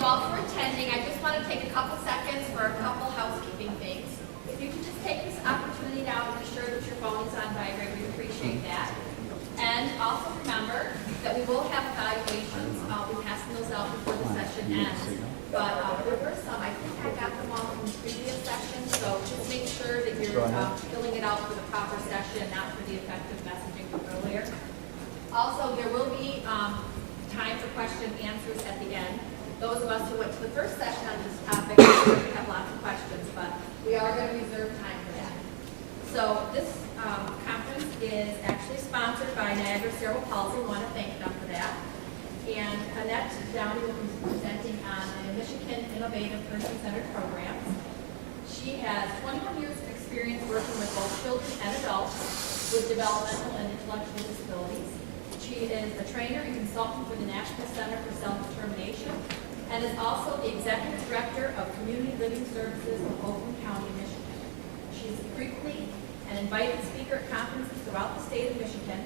you all for attending. I just want to take a couple seconds for a couple housekeeping things. If you could just take this opportunity now to be sure that your phone is on vibrate, we appreciate that. And also remember that we will have evaluations. I'll be passing those out before the session ends. But there were some, I think I got them all from the previous session, so just make sure that you're filling it out for the proper session, not for the effective messaging from earlier. Also, there will be time for question and answers at the end. Those of us who went to the first session on this topic have lots of questions, but we are going to reserve time for that. So this conference is actually sponsored by Cerebral Palsy. We want to thank them for that. And Annette Downey will be presenting on the Michigan Innovative Person-Centered Programs. She has 21 years of experience working with both children and adults with developmental and intellectual disabilities. She is a trainer and consultant for the National Center for Self-Determination and is also the Executive Director of Community Living Services of Oakland County, Michigan. She's frequently an invited speaker at conferences throughout the state of Michigan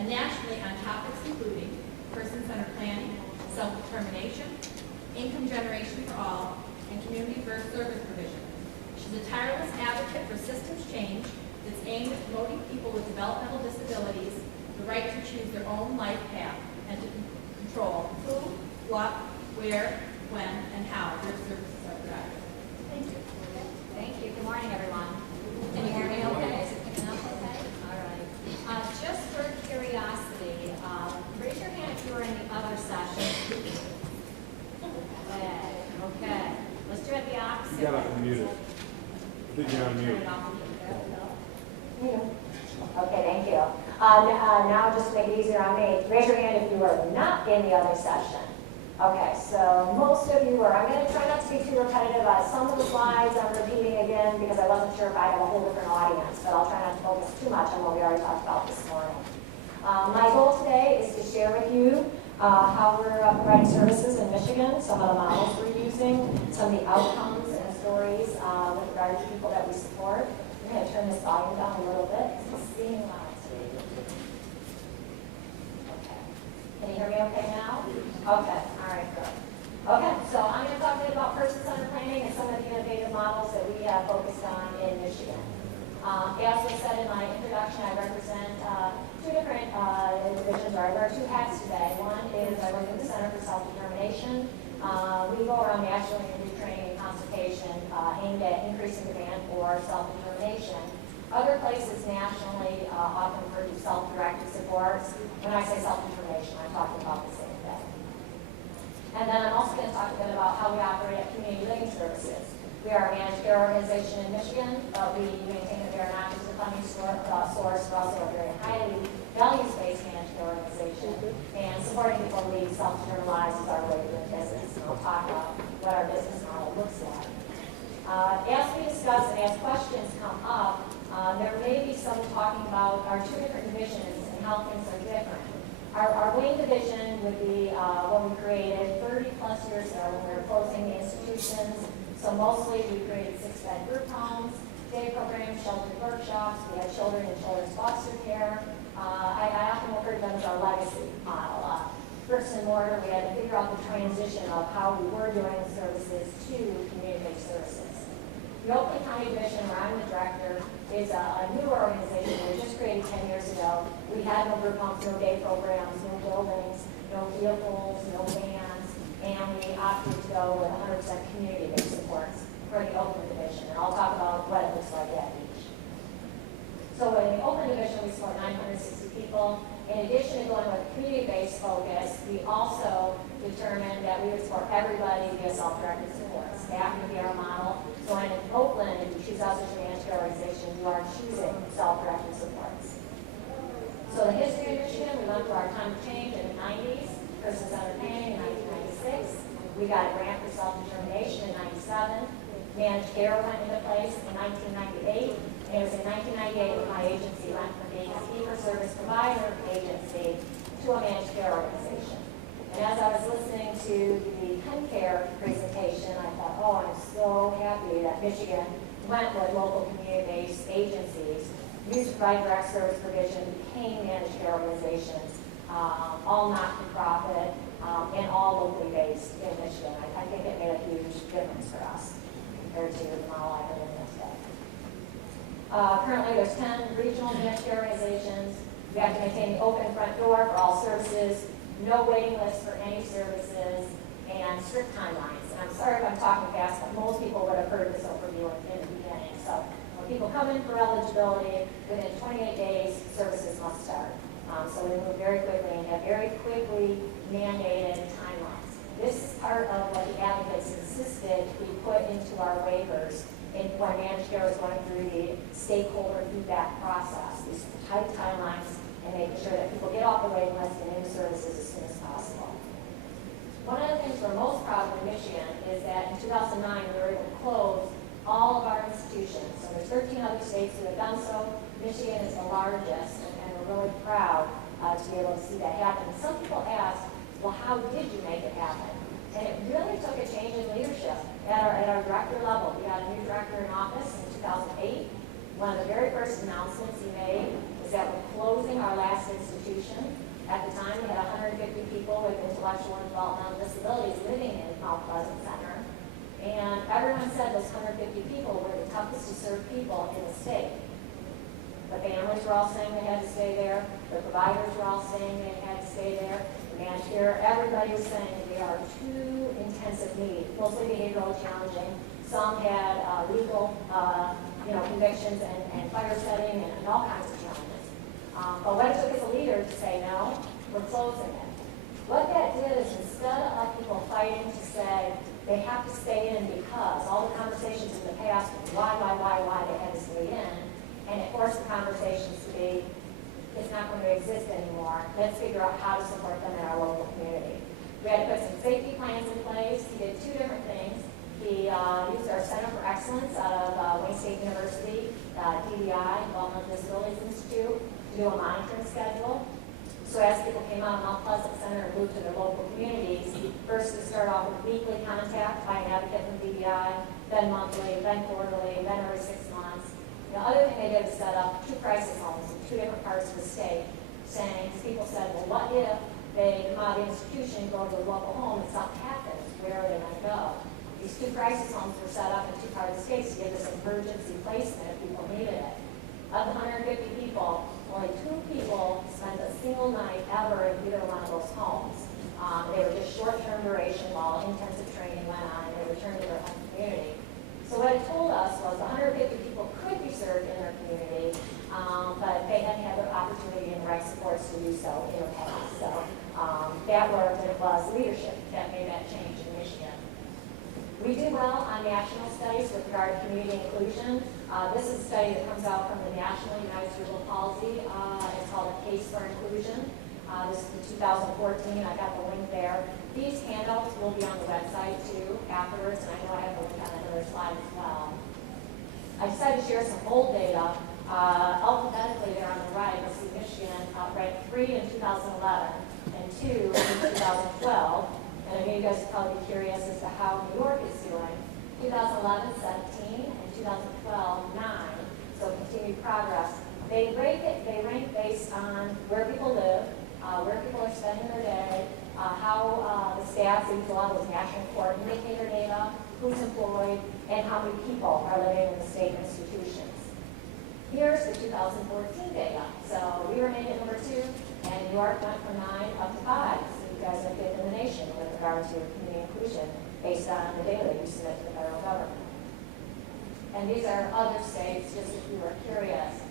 and nationally on topics including person-centered planning, self-determination, income generation for all, and community-first service provision. She's a tireless advocate for systems change that's aimed at promoting people with developmental disabilities the right to choose their own life path and to control who, what, where, when, and how their services are provided. Thank you. Thank you. Good morning, everyone. Can you hear me okay? Is it picking up okay? All right. Just for curiosity, raise your hand if you were in the other session. Okay. Let's do it the opposite. You gotta unmute it. I think you're on mute. Okay, thank you. Now, just to make it easier on me, raise your hand if you were not in the other session. Okay, so most of you were. I'm going to try not to be too repetitive. Some of the slides I'm repeating again because I wasn't sure if I had a whole different audience, but I'll try not to focus too much on what we already talked about this morning. My goal today is to share with you how we're providing services in Michigan, some of the models we're using, some of the outcomes and stories with regard to people that we support. I'm going to turn this volume down a little bit because it's being loud today. Okay. Can you hear me okay now? Okay. All right, good. Okay, so I'm going to talk to you about person-centered planning and some of the innovative models that we have focused on in Michigan. As was said in my introduction, I represent two different divisions, or I wear two hats today. One is I work at the Center for Self-Determination. We go around nationally and do training and consultation aimed at increasing demand for self-determination. Other places nationally often refer to self-directed supports. When I say self-determination, I'm talking about the same thing. And then I'm also going to talk a bit about how we operate at Community Living Services. We are a managed care organization in Michigan. We maintain that we are not just a funding source, we're also a very highly values-based managed care organization. And supporting people who lead self-determined lives is our way of doing business. And I'll talk about what our business model looks like. As we discuss and as questions come up, there may be some talking about our two different divisions and how things are different. Our wing division would be what we created 30 plus years ago when we were closing the institutions. So mostly we created 6-bed group homes, day programs, sheltered workshops. We had children in children's foster care. I often refer to them as our legacy model. Bricks and mortar, we had to figure out the transition of how we were doing the services to community-based services. The Oakland County Division, where I'm the director, is a newer organization. We just created 10 years ago. We had no group homes, no day programs, no buildings, no vehicles, no vans, and we opted to go with 100% community-based supports for the Oakland Division. And I'll talk about what it looks like at each. So in the Oakland Division, we support 960 people. In addition to going with a community-based focus, we also determined that we would support everybody via self-directed supports. That would be our model. So in Oakland, if you choose us as your managed care organization, you are choosing self-directed supports. So the history of Michigan, we went through our time of change in the 90s, person-centered planning in 1996. We got a grant for self-determination in 97. Managed care went into place in 1998. And it was in 1998 when my agency went from being a fee-for-service provider agency to a managed care organization. And as I was listening to the Care presentation, I thought, oh, I'm so happy that Michigan went with local community-based agencies, used to provide direct service provision, became managed care organizations, all not-for-profit, and all locally based in Michigan. I think compared to the model I've been in today. Currently, there's 10 regional managed care organizations. We have to maintain the open front door for all services, no waiting list for any services, and strict timelines. And I'm sorry if I'm talking fast, but most people would have heard this overview in the beginning. So when people come in for eligibility, within 28 days, services must start. So we move very quickly and have very quickly mandated timelines. This is part of what the advocates insisted we put into our waivers when managed care was going through the stakeholder feedback process. These tight timelines and making sure that people get off the waiting list and into services as soon as possible. One of the things we're most proud of in Michigan is that in 2009 we were able to close all of our institutions. So there's 13 other states who have done so. Michigan is the largest, and we're really proud to be able to see that happen. Some people ask, well, how did you make it happen? And it really took a change in leadership at our director level. We got a new director in office in 2008. One of the very first announcements he made was that we're closing our last institution. At the time, we had 150 people with intellectual and developmental disabilities living in Mount Pleasant Center. And everyone said those 150 people were the toughest to serve people in the state. The families were all saying they had to stay there. The providers were all saying they had to stay there. The managed care, everybody was saying they are too intensive need, mostly behavioral challenging. Some had legal convictions and fire setting and all kinds of challenges. But what it took as a leader to say, no, we're closing it. What that did is instead of people fighting to say they have to stay in because all the conversations in the past were why they had to stay in, and it forced the conversations to be, it's not going to exist anymore. Let's figure out how to support them in our local community. We had to put some safety plans in place. He did two different things. He used our Center for Excellence out of Wayne State University, DDI, Developmental Disabilities Institute, to do a monitoring schedule. So as people came out of Mount Pleasant Center and moved to their local communities, first we start off with weekly contact by an advocate from DDI, then monthly, then quarterly, then every 6 months. The other thing they did was set up 2 crisis homes in 2 different parts of the state, saying, people said, well, what if they come out of the institution, go to a local home, and something happens? Where are they going to go? These 2 crisis homes were set up in 2 parts of the state to give this emergency placement if people needed it. Of the 150 people, only 2 people spent a single night ever in either one of those homes. They were just short-term duration while intensive training went on, and they returned to their home community. So what it told us was 150 people could be served in their community, but they hadn't had the opportunity and the right supports to do so in the past. So that worked, and it was leadership that made that change in Michigan. We do well on national studies with regard to community inclusion. This is a study that comes out from the National United Cerebral Palsy. It's called A Case for Inclusion. This is the 2014. I got the link there. These handouts will be on the website too afterwards, and I know I have a link on another slide as well. I decided to share some old data. Alphabetically there on the right, you'll see Michigan ranked 3 in 2011 and 2 in 2012. And I know you guys will probably be curious as to how New York is doing. 2011, 17, and 2012, 9. So continued progress. They rank based on where people live, where people are spending their day, how the stats, they use a lot of those national court indicator data, who's employed, and how many people are living in the state institutions. Here's the 2014 data. So we remained at number 2, and New York went from 9 up to 5. So you guys are 5th in the nation with regard to community inclusion based on the data you submit to the federal government. And these are other states, just if you were curious.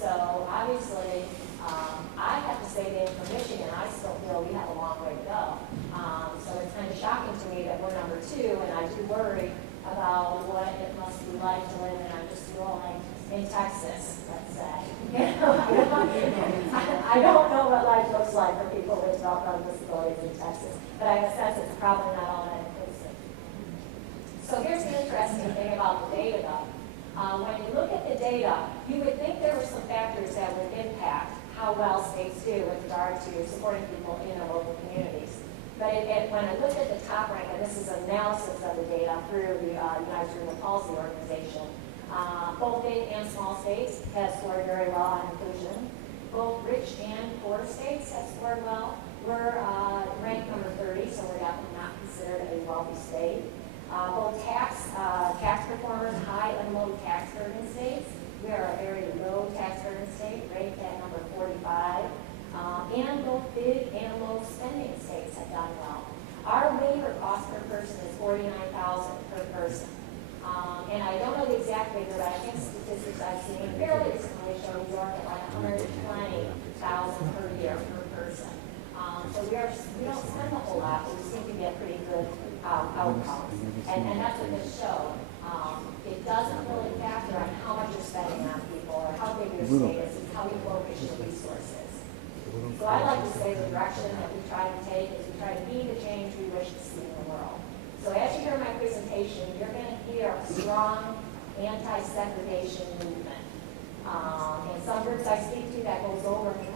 So obviously, I have to say being from Michigan, I still feel we have a long way to go. So it's kind of shocking to me that we're number 2, and I do worry about what it must be like to live in, I'm just rolling in Texas, let's say. I don't know what life looks like for people with developmental disabilities in Texas, but I have a sense it's probably not all that inclusive. So here's the interesting thing about the data, though. When you look at the data, you would think there were some factors that would impact how well states do with regard to supporting people in their local communities. But when I looked at the top rank, and this is an analysis of the data through the United Cerebral Palsy Organization, both big and small states have scored very well on inclusion. Both rich and poor states have scored well. We're ranked number 30, so we're definitely not considered a wealthy state. both tax performers, high and low tax burden states. We are a very low tax burden state, ranked at number 45. And both big and low spending states have done well. Our labor cost per person is $49,000 per person. And I don't know the exact figure, but I think statistics I've seen fairly recently show New York at like $120,000 per year per person. So we don't spend a whole lot, but we seem to get pretty good outcomes. And that's what this showed. It doesn't really factor on how much you're spending on people or how big your state is, it's how you focus your resources. So I like to say the direction that we try to take is we try to be the change we wish to see in the world. So as you hear my presentation, you're going to hear a strong anti-segregation movement. And some groups I speak to that goes over and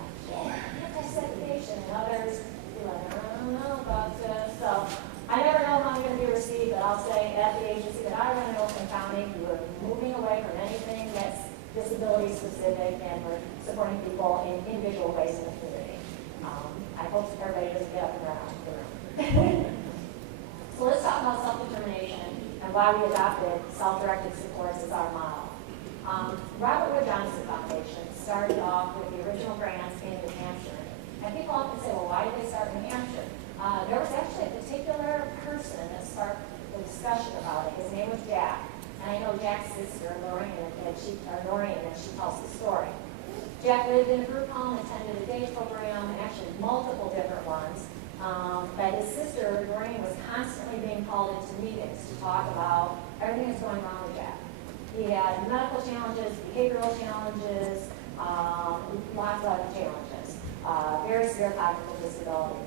anti-segregation, and others you're like, I don't know about this. So I never know how I'm going to be received, but I'll say at the agency that I run in Oakland County, we're moving away from anything that's disability specific, and we're supporting people in individual ways in the community. I hope everybody doesn't get up and run out of the room. So let's talk about self-determination and why we adopted self-directed supports as our model. Robert Wood Johnson Foundation started off with the original grants in New Hampshire. And people often say, well, why did they start in New Hampshire? There was actually a particular person that sparked the discussion about it. His name was Jack. And I know Jack's sister, Lorraine, and she tells the story. Jack lived in a group home, attended a day program, actually multiple different ones. But his sister, Lorraine, was constantly being called into meetings to talk about everything that's going wrong with Jack. He had medical challenges, behavioral challenges, lots of other challenges, very severe cognitive disability.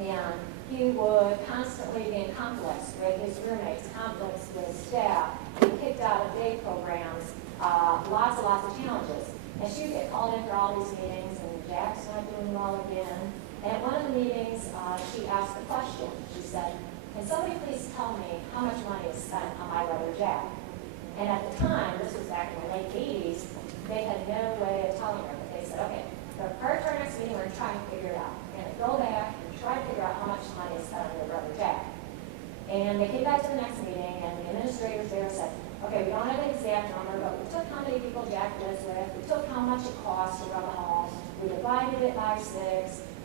And he would constantly be in conflicts with his roommates, conflicts with staff, be kicked out of day programs, lots of challenges. And she would get called in for all these meetings, and Jack's not doing well again. And at one of the meetings, she asked the question. She said, can somebody please tell me how much money is spent on my brother Jack? And at the time, this was back in the late 80s, they had no way of telling her, but they said, okay, prior to our next meeting, we're going to try and figure it out. We're going to go back and try to figure out how much money is spent on your brother Jack. And they came back to the next meeting, and the administrators there said, okay, we don't have an exact number, but we took how many people Jack lives with, we took how much it costs to run a home, we divided it by 6,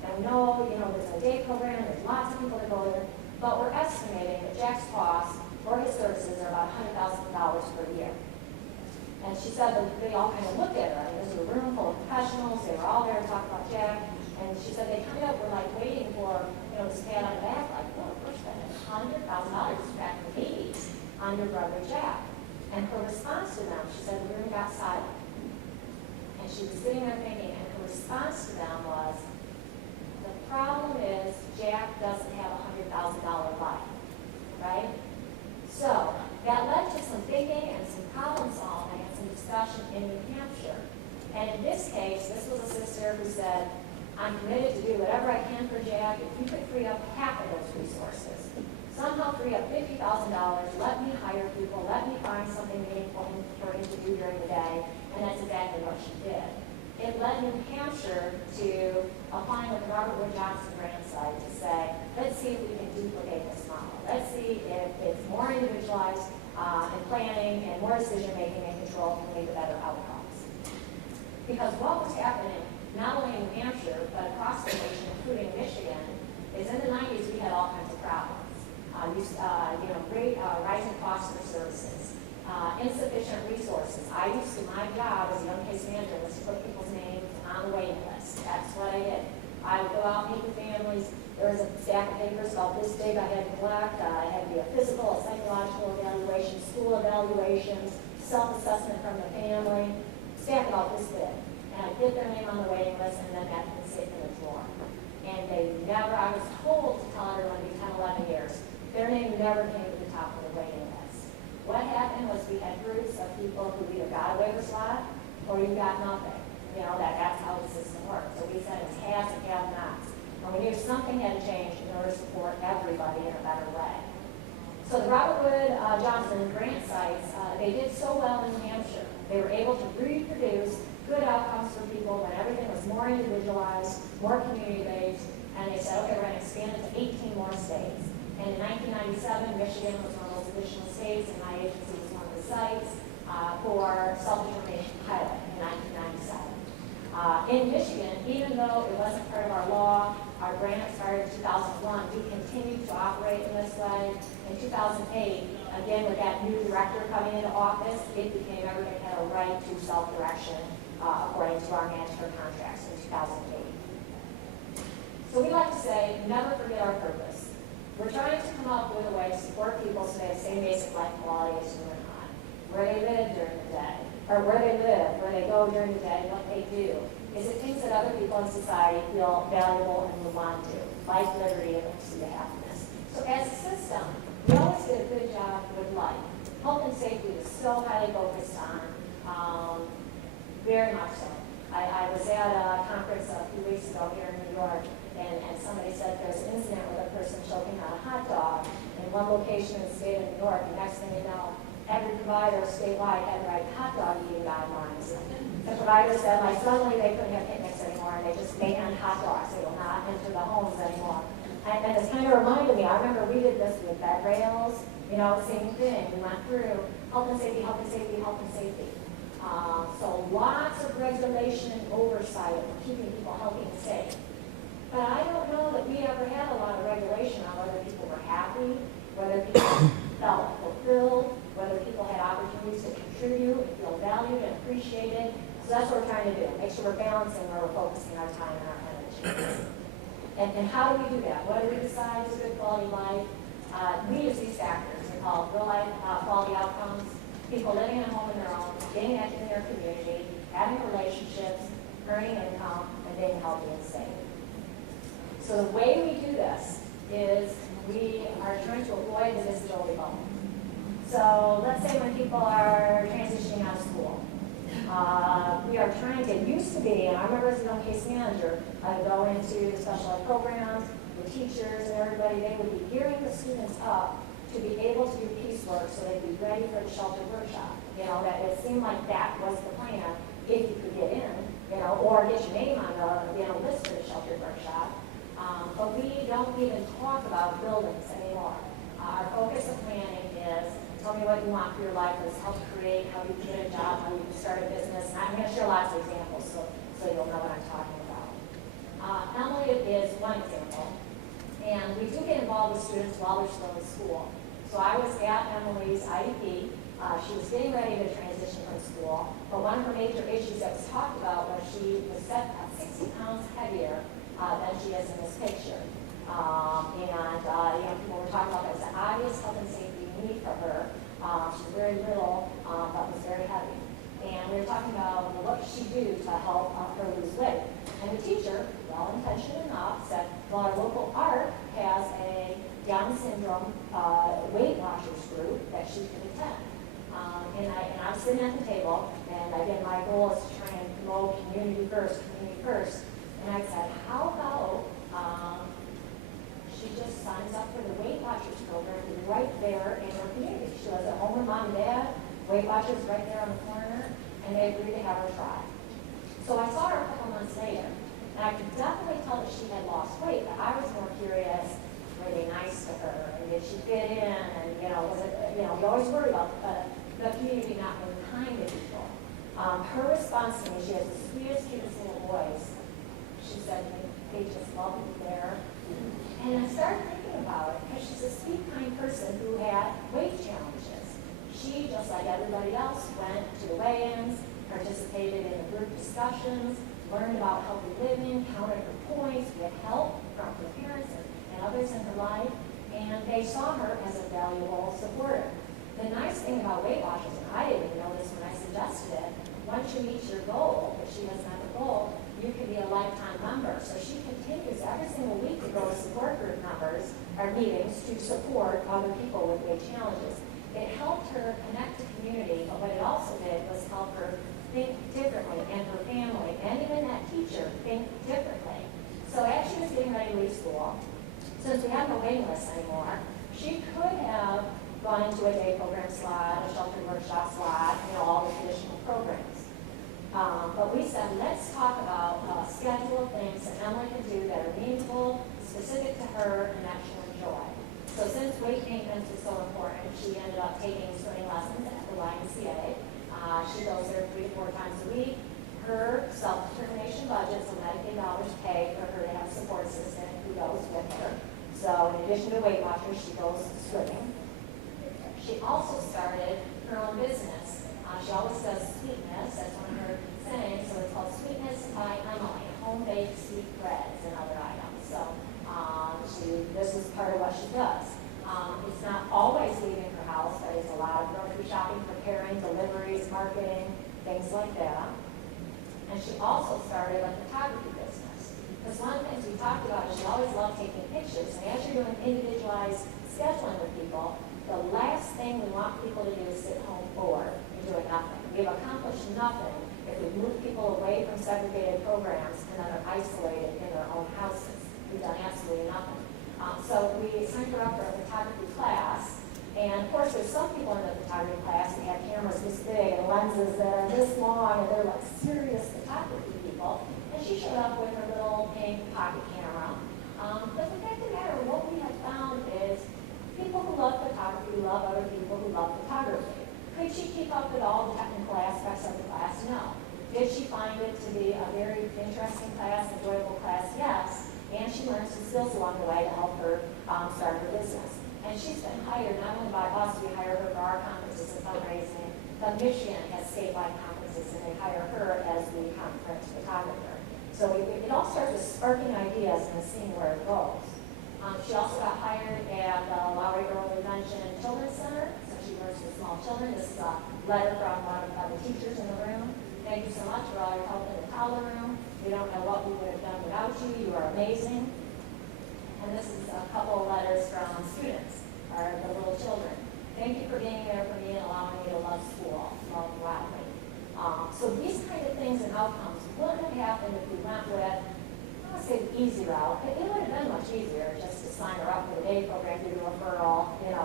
and we know, there's a day program, there's lots of people that go there, but we're estimating that Jack's costs for his services are about $100,000 per year. And she said that they all kind of looked at her. I mean, this was a room full of professionals, they were all there to talk about Jack, and she said they kind of were like waiting for, this pat on the back, like, well, we're spending $100,000 back in the 80s on your brother Jack. And her response to them, she said the room got silent. And she was sitting there thinking, and her response to them was, the problem is Jack doesn't have a $100,000 life, right? So that led to some thinking and some problem solving and some discussion in New Hampshire. And in this case, this was a sister who said, I'm committed to do whatever I can for Jack. If you could free up half of those resources, somehow free up $50,000, let me hire people, let me find something meaningful for him to do during the day. And that's exactly what she did. It led New Hampshire to applying with the Robert Wood Johnson grant site to say, let's see if we can duplicate this model. Let's see if it's more individualized in planning and more decision-making and control can lead to better outcomes. Because what was happening, not only in New Hampshire, but across the nation, including Michigan, is in the 90s we had all kinds of problems. Great rising costs for services, insufficient resources. My job as a young case manager was to put people's names on the waiting list. That's what I did. I would go out and meet with families. There was a stack of papers about this big I had to collect. I had to be a physical, a psychological evaluation, school evaluations, self-assessment from the family, stack about this big. And I'd get their name on the waiting list, and then that would sit in the drawer. And I was told to tell everyone to be 10, 11 years. Their name never came to the top of the waiting list. What happened was we had groups of people who either got a waiver slot or you got nothing. That's how the system works. So we said it's haves and have-nots. And we knew something had to change in order to support everybody in a better way. So the Robert Wood Johnson grant sites, they did so well in New Hampshire. They were able to reproduce good outcomes for people when everything was more individualized, more community-based, and they said, okay, we're going to expand it to 18 more states. And in 1999, 1997, Michigan was one of those additional states, and my agency was one of the sites for self-determination pilot in 1997. In Michigan, even though it wasn't part of our law, our grant expired in 2001, we continued to operate in this way. In 2008, again, with that new director coming into office, it became everybody had a right to self-direction according to our management contracts in 2008. So we like to say, never forget our purpose. We're trying to come up with a way to support people so they have the same basic life quality as you and I. Where they live during the day, or where they live, where they go during the day, what they do. Is it things that other people in society feel valuable and move on to? Life, liberty, and pursuit of happiness. So as a system, we always did a good job with life. Health and safety was so highly focused on, very much so. I was at a conference a few weeks ago here in New York, and somebody said there's an incident with a person choking on a hot dog in one location in the state of New York, and next thing you know, every provider statewide had to write hot dog eating guidelines. The provider said, like, suddenly they couldn't have picnics anymore, and they just banned hot dogs. They will not enter the homes anymore. And this kind of reminded me, I remember we did this with bed rails, you know, same thing. We went through health and safety, health and safety, health and safety. So lots of regulation and oversight of keeping people healthy and safe. But I don't know that we ever had a lot of regulation on whether people were happy, whether people felt fulfilled, whether people had opportunities to contribute and feel valued and appreciated. So that's what we're trying to do, make sure we're balancing where we're focusing our time and our energy. And how do we do that? What do we decide is good quality life? We use these factors. They're called real life quality outcomes, people living in a home of their own, getting active in their community, having relationships, earning income, and being healthy and safe. So the way we do this is we are trying to avoid the disability bubble. So let's say when people are transitioning out of school, we are trying to, it used to be, and I remember as a young case manager, I would go into the special ed programs, the teachers and everybody, they would be gearing the students up to be able to do piecework so they'd be ready for the shelter workshop. You know, that it seemed like that was the plan if you could get in, you know, or get your name on the, you know, list for the shelter workshop. But we don't even talk about buildings anymore. Our focus of planning is tell me what you want for your life. Let's help create how you can get a job, how you can start a business. And I'm going to share lots of examples so you'll know what I'm talking about. Emily is one example. And we do get involved with students while they're still in school. So I was at Emily's IEP. She was getting ready to transition from school. But one of her major issues that was talked about was she was set at 60 pounds heavier than she is in this picture. You know, people were talking about there's an obvious health and safety need for her. She's very little, but was very heavy. And we were talking about, well, what could she do to help her lose weight? And the teacher, well-intentioned enough, said, well, our local ARC has a Down syndrome Weight Watchers group that she could attend. And I'm sitting at the table, and again, my goal is to try and promote community first. And I said, how about she just signs up for the Weight Watchers program right there in her community. She was at home with mom and dad, Weight Watchers right there on the corner, and they agreed to have her try. So I saw her a couple months later, and I could definitely tell that she had lost weight, but I was more curious, were they nice to her, and did she fit in, and, you know, was it, you know, you always worry about the community not being kind to people. Her response to me, she has the sweetest, cutest little voice. She said to me, they just love me there. And I started thinking about it because she's a sweet, kind person who had weight challenges. She, just like everybody else, went to the weigh-ins, participated in the group discussions, learned about healthy living, counted her points, with help from her parents and others in her life, and they saw her as a valuable supporter. The nice thing about Weight Watchers, and I didn't even know this when I suggested it, once you reach your goal, if she doesn't have a goal, you can be a lifetime member. So she continues every single week to go to support group members or meetings to support other people with weight challenges. It helped her connect to community, but what it also did was help her think differently, and her family, and even that teacher think differently. So as she was getting ready to leave school, since we have no waiting list anymore, she could have gone into a day program slot, a shelter workshop slot, you know, all the traditional programs. But we said, let's talk about a schedule of things that Emily can do that are meaningful, specific to her, and that she'll enjoy. So since weight maintenance is so important, she ended up taking swimming lessons at the YMCA. She goes there 3 to 4 times a week. Her self-determination budget, so Medicaid dollars pay for her to have a support assistant who goes with her. So in addition to Weight Watchers, she goes swimming. She also started her own business. She always does sweetness, that's one of her sayings, so it's called Sweetness by Emily, home-baked sweet breads and other items. So this is part of what she does. It's not always leaving her house, but it's a lot of grocery shopping, preparing, deliveries, marketing, things like that. And she also started a photography business. Because one of the things we talked about is she always loved taking pictures. And as you're doing individualized scheduling with people, the last thing we want people to do is sit home bored and doing nothing. We've accomplished nothing if we move people away from segregated programs and then are isolated in their own houses. We've done absolutely nothing. So we signed her up for a photography class. And of course, there's some people in the photography class that have cameras this big and lenses that are this long, and they're like serious photography people. And she showed up with her little pink pocket camera. But the fact of the matter, what we have found is people who love photography love other people who love photography. Could she keep up with all the technical aspects of the class? No. Did she find it to be a very interesting class, enjoyable class? Yes. And she learned some skills along the way to help her start her business. And she's been hired not only by us, we hire her for our conferences and fundraising, but Michigan has statewide conferences and they hire her as the conference photographer. So it all starts with sparking ideas and seeing where it goes. She also got hired at the Lowry Early Intervention Children's Center, so she works with small children. This is a letter from one of the teachers in the room. Thank you so much for all your help in the toddler room. We don't know what we would have done without you. You are amazing. And this is a couple of letters from students, or the little children. Thank you for being there for me and allowing me to love school, love gladly. So these kind of things and outcomes wouldn't have happened if we went with, I want to say the easy route. It would have been much easier just to sign her up for the day program, do the referral, and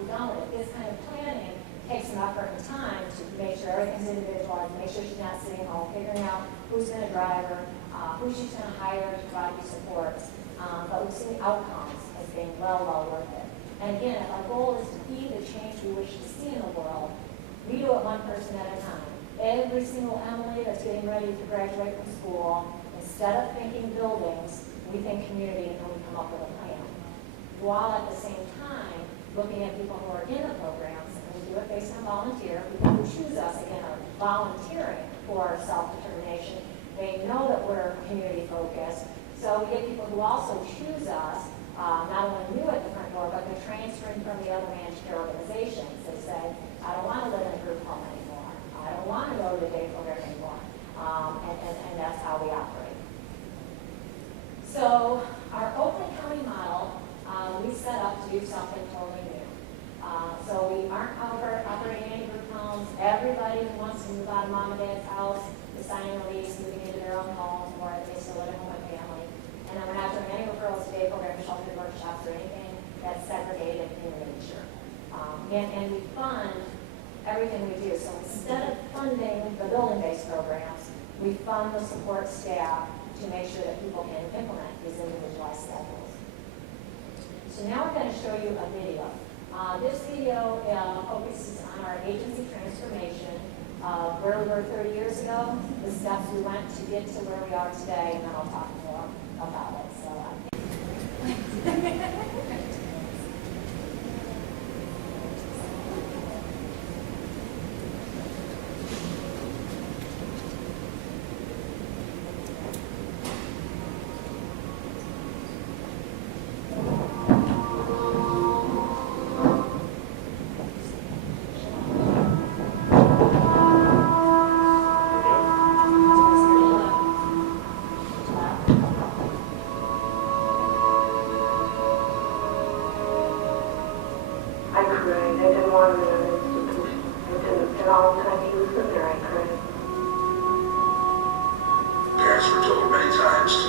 be done with it. This kind of planning takes some effort and time to make sure everything's individualized, make sure she's not sitting home, figuring out who's going to drive her, who she's going to hire to provide you support. But we've seen the outcomes as being well worth it. And again, if our goal is to be the change we wish to see in the world, we do it one person at a time. Every single Emily that's getting ready to graduate from school, instead of thinking buildings, we think community and we come up with a plan. While at the same time, looking at people who are in the programs, and we do it based on volunteer, people who choose us, again, are volunteering for self-determination. They know that we're community focused. So we get people who also choose us, not only new at the front door, but they're transferring from the other managed care organizations. They say, I don't want to live in a group home anymore. I don't want to go to the day program anymore. And that's how we operate. So our Oakland County model, we set up to do something totally new. So we aren't operating any group homes. Everybody who wants to move out of mom and dad's house is signing a lease, moving into their own homes, or they still live at home with family. And then we're not doing any referrals to day program, shelter workshops, or anything that's segregated in nature. And we fund everything we do. So instead of funding the building-based programs, we fund the support staff to make sure that people can implement these individualized schedules. So now we're going to show you a video. This video focuses on our agency transformation, where we were 30 years ago, the steps we went to get to where we are today, and then I'll talk more about it. So, I cried. I didn't want him in an institution. And all the time he was in there, I cried. Parents were told many times to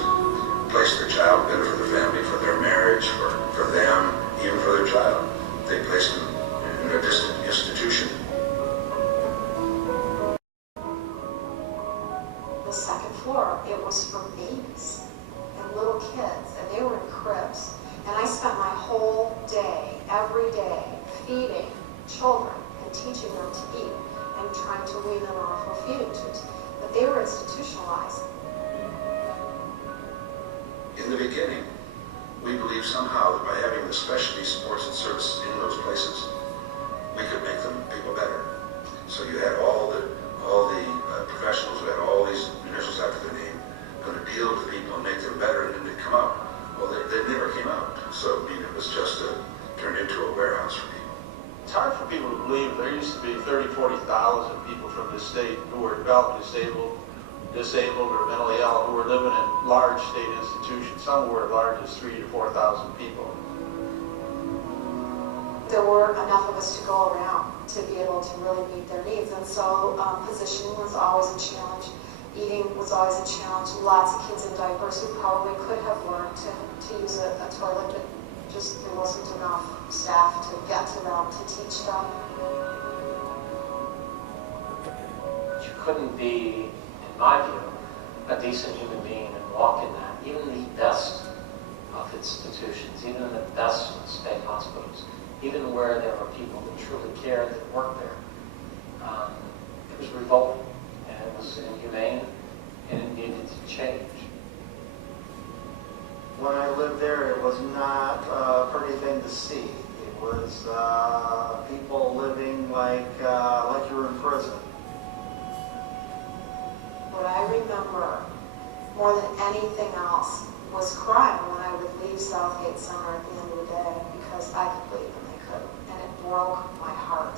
place their child better for the family, for their marriage, for them, even for their child. They placed them in a distant institution. The second floor, it was for babies and little kids, and they were in cribs. And I spent my whole every day, feeding children and teaching them to eat and trying to wean them off of feeding tubes. But they were institutionalized. In the beginning, we believed somehow that by having the specialty supports and services in those places, we could make them people better. So you had all the professionals who had all these initials after their name going to deal with people and make them better, and then they come out. Well, they never came out. So I mean, it was just turned into a warehouse for people. It's hard for people to believe there used to be 30,000, 40,000 people from this state who were developmentally disabled or mentally ill, who were living in large state institutions. Some were as large as 3,000 to 4,000 people. There were enough of us to go around to be able to really meet their needs. And so positioning was always a challenge. Eating was always a challenge. Lots of kids in diapers who probably could have learned to use a toilet, but just there wasn't enough staff to get to them, to teach them. You couldn't be, in my view, a decent human being and walk in that. Even the best of institutions, even in the best of state hospitals, even where there were people that truly cared that worked there, it was revolting, and it was inhumane, and it needed to change. When I lived there, it was not a pretty thing to see. It was people living like you were in prison. What I remember more than anything else was crying when I would leave Southgate Center at the end of the day because I could leave and they couldn't, and it broke my heart.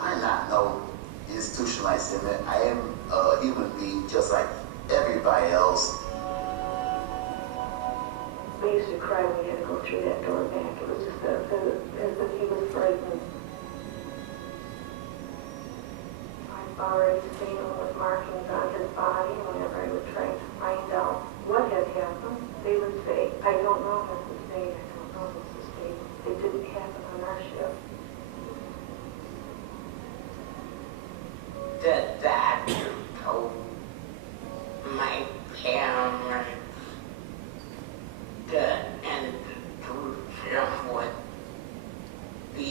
I'm not no institutionalized in it. I am a human being just like everybody else. We used to cry when we had to go through that door back. It was just as if he was frightened. I've already seen him with markings on his body. Whenever I would try to find out what had happened, they would say, I don't know if it's the state, I don't know if it's the state. It didn't happen on our ship. The doctor told my parents the institution would be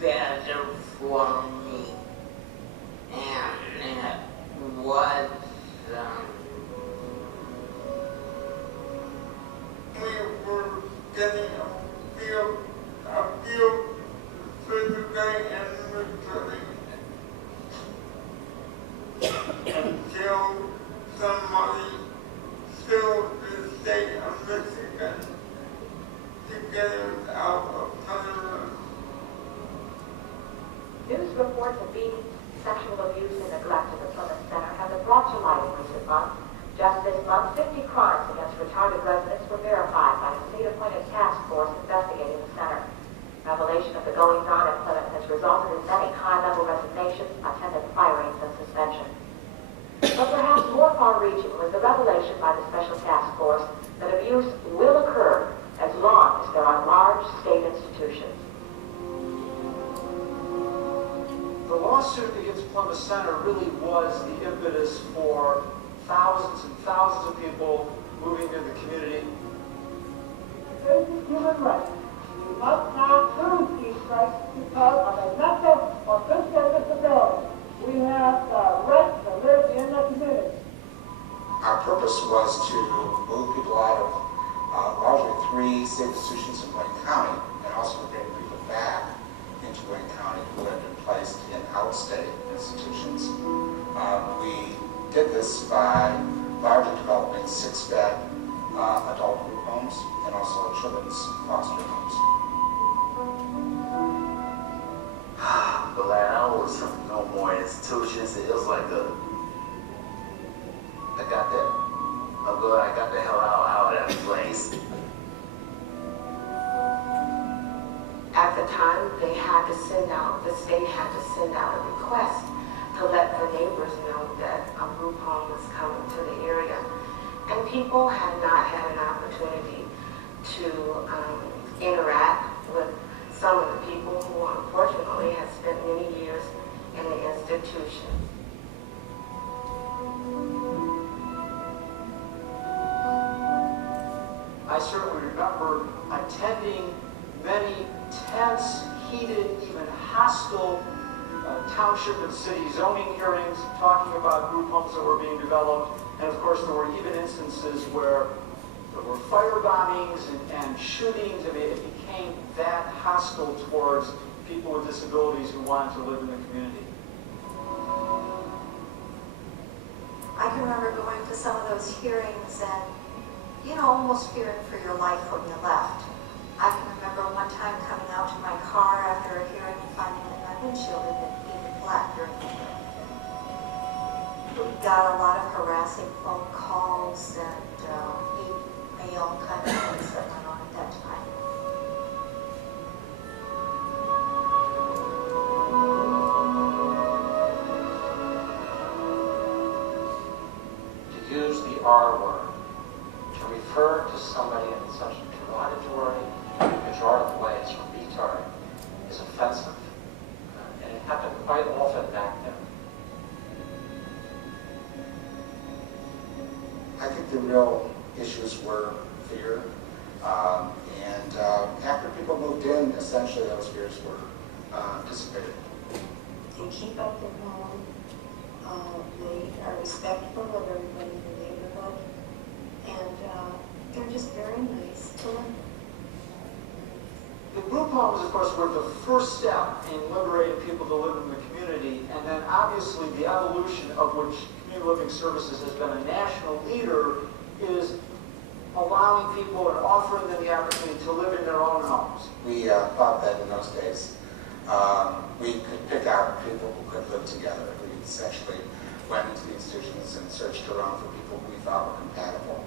better for me, and it wasn't. We were getting a few physically and mentally until somebody sued the state of Michigan to get us out of Honolulu. News reports of beating, sexual abuse, and neglect at the Plymouth Center have been brought to light in recent months. Just this month, 50 crimes against retarded residents were verified by a state-appointed task force investigating the center. Revelation of the goings-on at Plymouth has resulted in many high-level resignations, attendant firings, and suspension. But perhaps more far-reaching was the revelation by the Special Task Force that abuse will occur as long as there are large state institutions. The lawsuit against Plymouth Center really was the impetus for thousands and thousands of people moving into the community. Basic human rights. You must not lose these rights because of a mental or physical disability. We have the right to live in the community. Our purpose was to move people out of largely 3 state institutions in Wayne County and also to bring people back into Wayne County who had been placed in outstate institutions. We did this by largely developing 6-bed adult group homes and also children's foster homes. But like I was no more institutions. It was like I got the hell out of that place. At the time, the state had to send out a request to let the neighbors know that a group home was coming to the area. And people had not had an opportunity to interact with some of the people who unfortunately had spent many years in the institution. I certainly remember attending many tense, heated, even hostile township and city zoning hearings talking about group homes that were being developed. And of course, there were even instances where there were fire bombings and shootings. I mean, it became that hostile towards people with disabilities who wanted to live in the community. I can remember going to some of those hearings and, you know, almost fearing for your life when you left. I can remember one time coming out to my car after a hearing and finding that my windshield had been painted black during the hearing. We got a lot of harassing phone calls and hate mail kind of things that went on at that time. To use the R word, to refer to somebody in such a derogatory, pejorative way as retard is offensive. And it happened quite often back then. I think the real issues were fear, and after people moved in, essentially those fears were dissipated. They keep up their home. They are respectful of everybody in the neighborhood, and they're just very nice to live in. The group homes, of course, were the first step in liberating people to live in the community, and then obviously the evolution of which Community Living Services has been a national leader is allowing people and offering them the opportunity to live in their own homes. We thought that in those days we could pick out people who could live together. We essentially went into the institutions and searched around for people who we thought were compatible.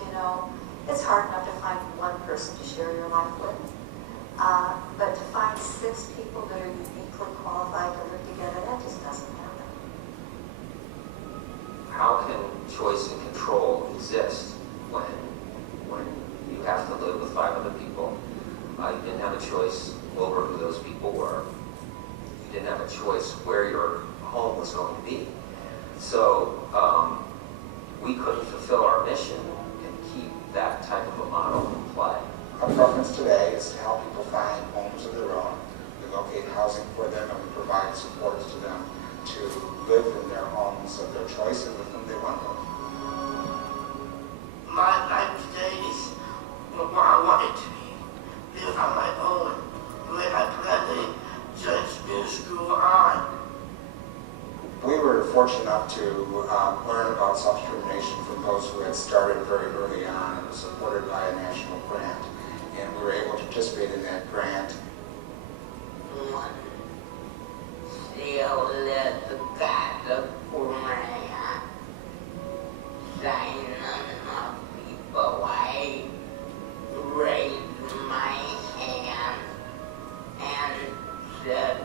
You know, it's hard enough to find one person to share your life with, but to find 6 people that are uniquely qualified to live together, that just doesn't happen. How can choice and control exist when you have to live with 5 other people? You didn't have a choice over who those people were. You didn't have a choice where your home was going to be. So we couldn't fulfill our mission and keep that type of a model in play. Our preference today is to help people find homes of their own. We locate housing for them and we provide supports to them to live in their homes of their choice and with whom they want to live. My life today is what I want it to be. Live on my own. The way my brother just middle school on. We were fortunate enough to learn about self-determination from those who had started very early on and was supported by a national grant. And we were able to participate in that grant. One still let the God for man sign enough people. I raised my hand and said,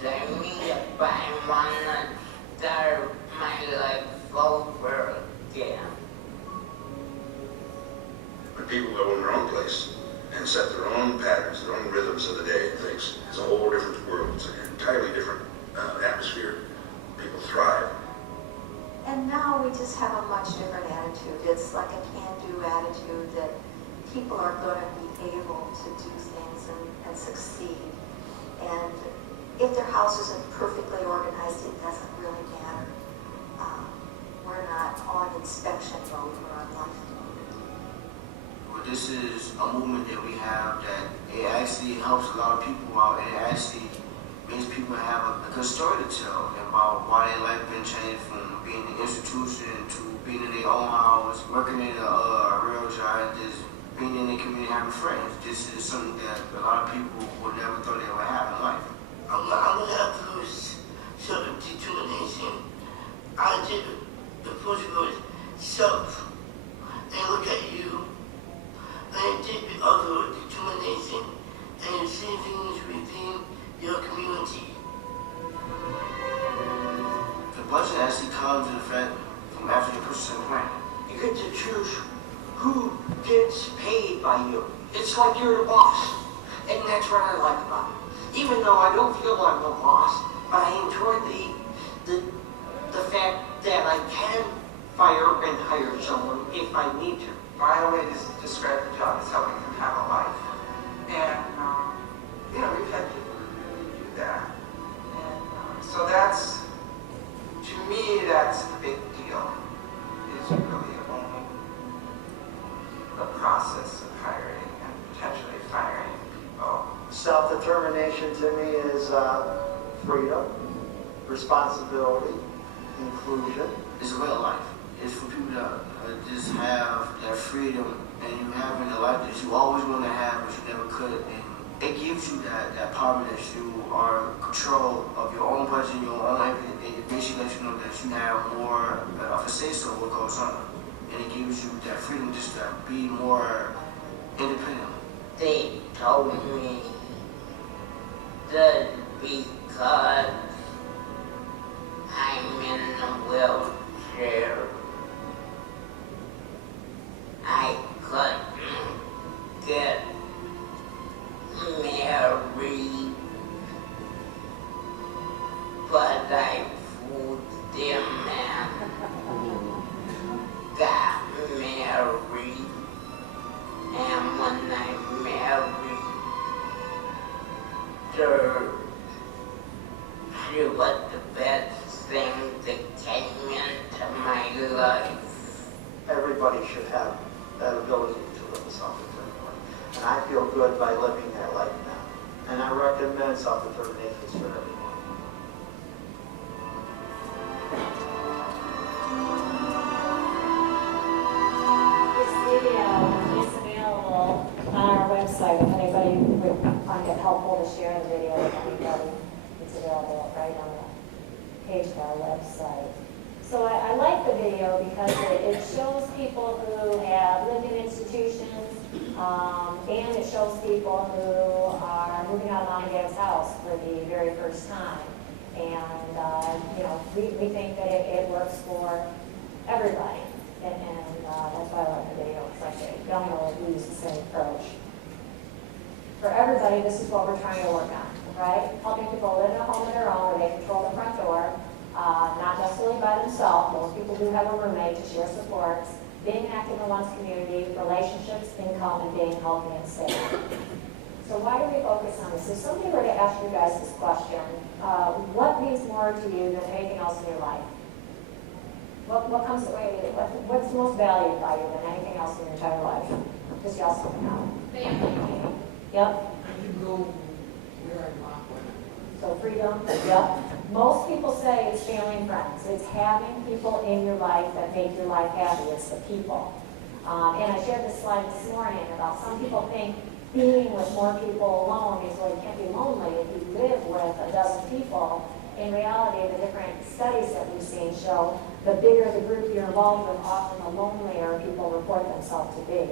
send me if I wanna start my life over again. When people go in their own place and set their own patterns, their own rhythms of the day and things, it's a whole different world. It's an entirely different atmosphere. People thrive. And now we just have a much different attitude. It's like a can-do attitude that people are going to be able to do things and succeed. And if their house isn't perfectly organized, it doesn't really matter. We're not on inspection mode, we're on life mode. Well, this is a movement that we have that it actually helps a lot of people out, and it actually makes people have a good story to tell about why their life been changed from being in an institution to being in their own house, working in a real job, just being in the community, having friends. This is something that a lot of people would never thought they would have in life. I'm gonna have to lose self-determination. I did the first word, self. They look at you, and take the other determination, and you see things within your community. The budget actually comes in effect from after your purchasing plan. You get to choose who gets paid by you. It's like you're the boss, and that's what I like about it. Even though I don't feel I'm the boss, but I enjoy the fact that I can fire and hire someone if I need to. My way to describe the job is helping them have a life. And, we've had people who do that. And so that's, to me, that's the big deal, is really owning the process of hiring and potentially firing people. Self-determination to me is freedom, responsibility, inclusion. It's a way of life. It's for people to just have that freedom and you having a life that you always want to have but you never could. And it gives you that power that you are in control of your own budget, your own everything. And it basically lets you know that you have more of a say-so what goes on. And it gives you that freedom just to be more independent. They told me that because I'm in a wheelchair, I couldn't get married, but I fooled them and got married. And when I married her, she was the best thing that came into my life. Everybody should have that ability to live a self-determined life. And I feel good by living that life now. And I recommend self-determination for everyone. This video is available on our website. If anybody would find it helpful to share the video with anybody, it's available right on the page of our website. So I like the video because it shows people who have lived in institutions, and it shows people who are moving out of mom and dad's house for the very first time. And, we think that it works for everybody. And that's why I like the video. It's like they don't know we use the same approach. For everybody, this is what we're trying to work on, right? Helping people live in a home of their own where they control the front door. Not necessarily by themselves. Most people do have a roommate to share supports. Being active in one's community, relationships, income, and being healthy and safe. So why do we focus on this? If somebody were to ask you guys this question, what means more to you than anything else in your life? What comes away? What's most valued by you than anything else in your entire life? Just yell something out. Family. Yep. I can go where I want when I want. So freedom, yep. Most people say it's family and friends. It's having people in your life that make your life happy. It's the people. And I shared this slide this morning about some people think being with more people alone is well, you can't be lonely if you live with a dozen people. In reality, the different studies that we've seen show the bigger the group you're involved with, often the lonelier people report themselves to be.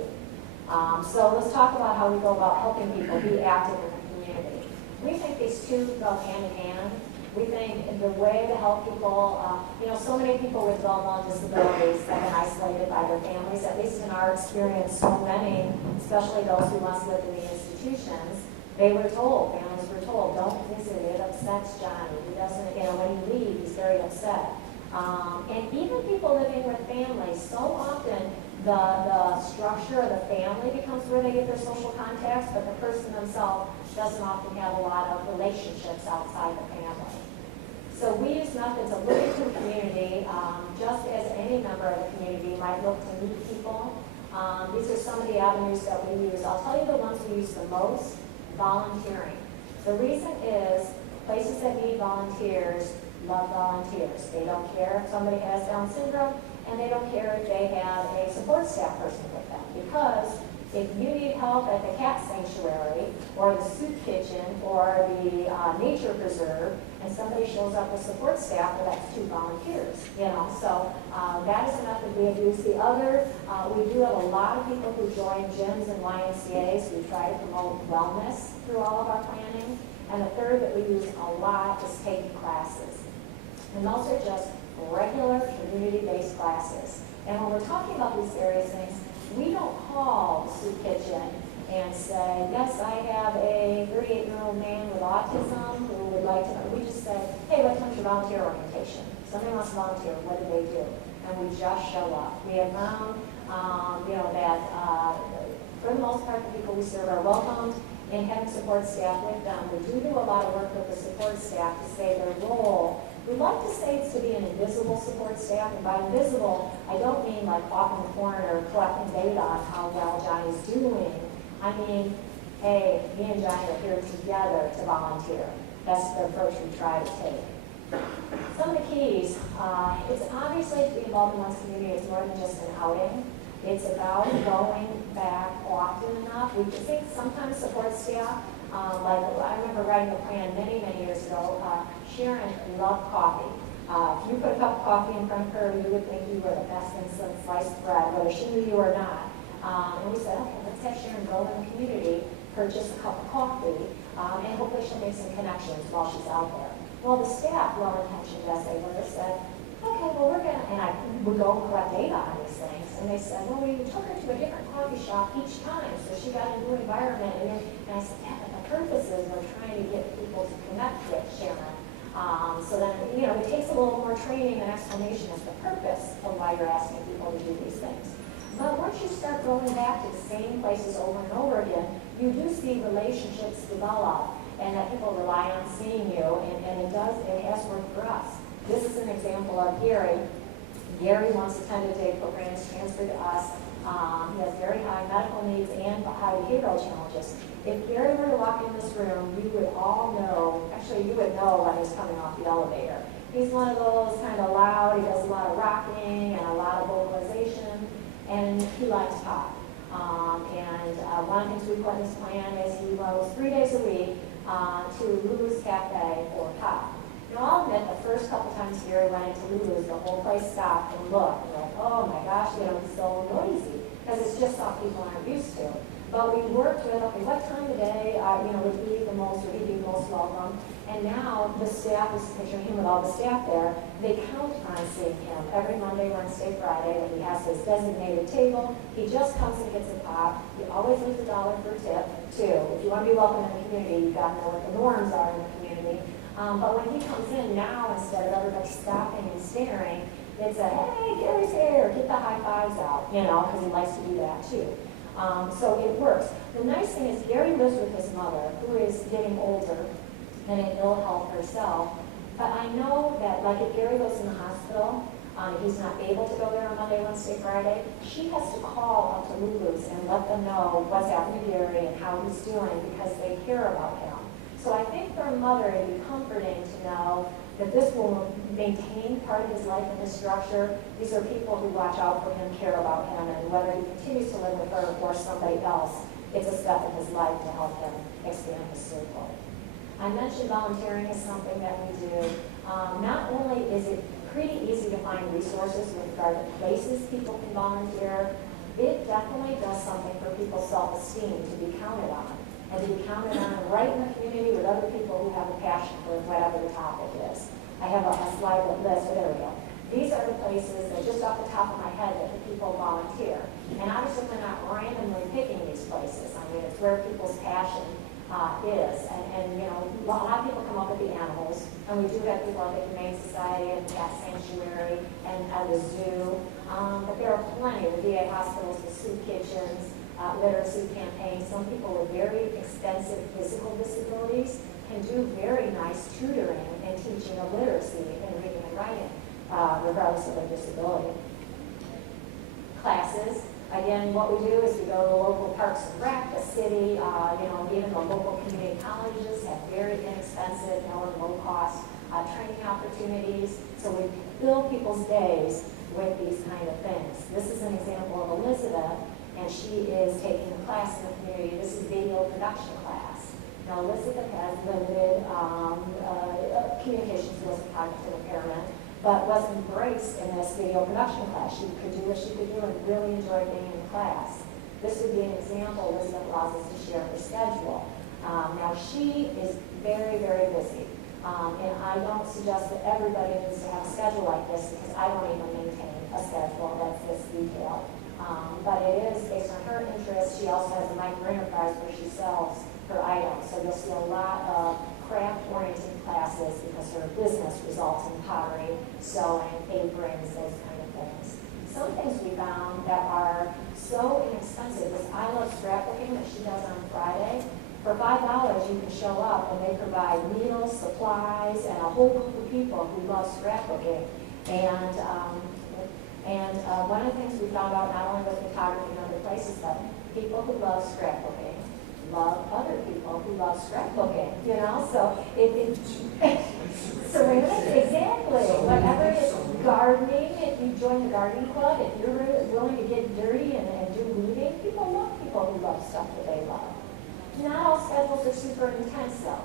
So let's talk about how we go about helping people be active in the community. We think these two go hand in hand. We think the way to help people, so many people with developmental disabilities have been isolated by their families, at least in our experience, so many, especially those who once lived in the institutions, families were told, don't visit, it upsets Johnny. He doesn't, when you leave, he's very upset. And even people living with families, so often the structure of the family becomes where they get their social contacts, but the person themselves doesn't often have a lot of relationships outside the family. So we use methods of living in the community, just as any member of the community might look to meet people. These are some of the avenues that we use. I'll tell you the ones we use the most: volunteering. The reason is places that need volunteers love volunteers. They don't care if somebody has Down syndrome, and they don't care if they have a support staff person with them. Because if you need help at the cat sanctuary, or the soup kitchen, or the nature preserve, and somebody shows up with support staff, well, that's 2 volunteers, So that is a method we have used. The other, we do have a lot of people who join gyms and YMCAs. We try to promote wellness through all of our planning. And the third that we use a lot is taking classes. And those are just regular community-based classes. And when we're talking about these various things, we don't call the soup kitchen and say, yes, I have a 38-year-old man with autism who would like to, we just say, hey, let's come to volunteer orientation. somebody wants to volunteer, what do? And we just show up. We have found, that for the most part, the people we serve are welcomed and having support staff with them. We do a lot of work with the support staff to say their role. We like to say it's to be an invisible support staff, and by invisible, I don't mean like off in the corner collecting data on how well Johnny's doing. I mean, hey, me and Johnny are here together to volunteer. That's the approach we try to take. Some of the keys, it's obviously to be involved in one's community, it's more than just an outing. It's about going back often enough. We think sometimes support staff, like I remember writing a plan many, many years ago, Sharon loved coffee. If you put a cup of coffee in front of her, you would think you were the best thing since sliced bread, whether she knew you or not. And we said, okay, let's have Sharon go in the community, purchase a cup of coffee, and hopefully she'll make some connections while she's out there. Well, the staff, well-intentioned as they were, said, okay, well, we're going to, and I would go and collect data on these things, and they said, well, we took her to a different coffee shop each time, so she got a new environment, and I said, yeah, but the purpose is we're trying to get people to connect with Sharon. So then, it takes a little more training and explanation as the purpose of why you're asking people to do these things. But once you start going back to the same places over and over again, you do see relationships develop and that people rely on seeing you, and it has worked for us. This is an example of Gary. Gary once attended day programs, transferred to us. He has very high medical needs and high behavioral challenges. If Gary were to walk in this room, you would all know, actually you would know when he's coming off the elevator. He's one of those kind of loud, he does a lot of rocking and a lot of vocalization, and he likes pop. One of the things we put in his plan is he goes 3 days a week to Lulu's Cafe for pop. I'll admit the first couple times Gary went into Lulu's, the whole place stopped and looked. And like, oh my gosh, he's so noisy, because it's just stuff people aren't used to. But we worked with, okay, what time of day, would be the most, would he be most welcome? And now the staff is picturing him with all the staff there. They count on seeing him every Monday, Wednesday, Friday, when he has his designated table. He just comes and gets a pop. He always leaves $1 for a tip, too. If you want to be welcome in the community, you've got to know what the norms are in the community. But when he comes in now, instead of everybody stopping and staring, it's a, hey, Gary's here, get the high fives out, because he likes to do that too. So it works. The nice thing is Gary lives with his mother, who is getting older and in ill health herself. But I know that, like, if Gary goes in the hospital, he's not able to go there on Monday, Wednesday, Friday, she has to call up to Lulu's and let them know what's happening to Gary and how he's doing, because they care about him. So I think for a mother, it would be comforting to know that this will maintain part of his life and his structure. These are people who watch out for him, care about him, and whether he continues to live with her or somebody else, it's a step in his life to help him expand his circle. I mentioned volunteering is something that we do. Not only is it pretty easy to find resources with regard to places people can volunteer, it definitely does something for people's self-esteem to be counted on. And to be counted on right in the community with other people who have a passion for whatever the topic is. I have a slide that lists, there we go. These are the places that just off the top of my head that the people volunteer. And obviously we're not randomly picking these places. I mean, it's where people's passion is. And a lot of people come up with the animals. And we do have people at the Humane Society and Cat Sanctuary and at the zoo. But there are plenty. The VA hospitals, the soup kitchens, literacy campaigns. Some people with very extensive physical disabilities can do very nice tutoring and teaching of literacy in reading and writing, regardless of their disability. Classes. Again, what we do is we go to the local parks and rec, the city, even the local community colleges have very inexpensive, or low-cost training opportunities. So we fill people's days with these kind of things. This is an example of Elizabeth, and she is taking a class in the community. This is video production class. Now, Elizabeth has limited communication skills and cognitive impairment, but was embraced in this video production class. She could do what she could do and really enjoy being in the class. This would be an example. Elizabeth allows us to share her schedule. Now, she is very, very busy, and I don't suggest that everybody needs to have a schedule like this, because I don't even maintain a schedule that's this detailed. But it is based on her interests. She also has a micro enterprise where she sells her items. So you'll see a lot of craft-oriented classes because her business results in pottery, sewing, aprons, those kind of things. Some things we found that are so inexpensive is I Love Scrapbooking that she does on Friday. For $5, you can show up and they provide meals, supplies, and a whole group of people who love scrapbooking. And one of the things we found out, not only with photography and other places, but people who love scrapbooking love other people who love scrapbooking, you know? So ceramics, exactly. Whatever it is, gardening, if you join the gardening club, if you're really willing to get dirty and do weeding, people love people who love stuff that they love. Not all schedules are super intense though.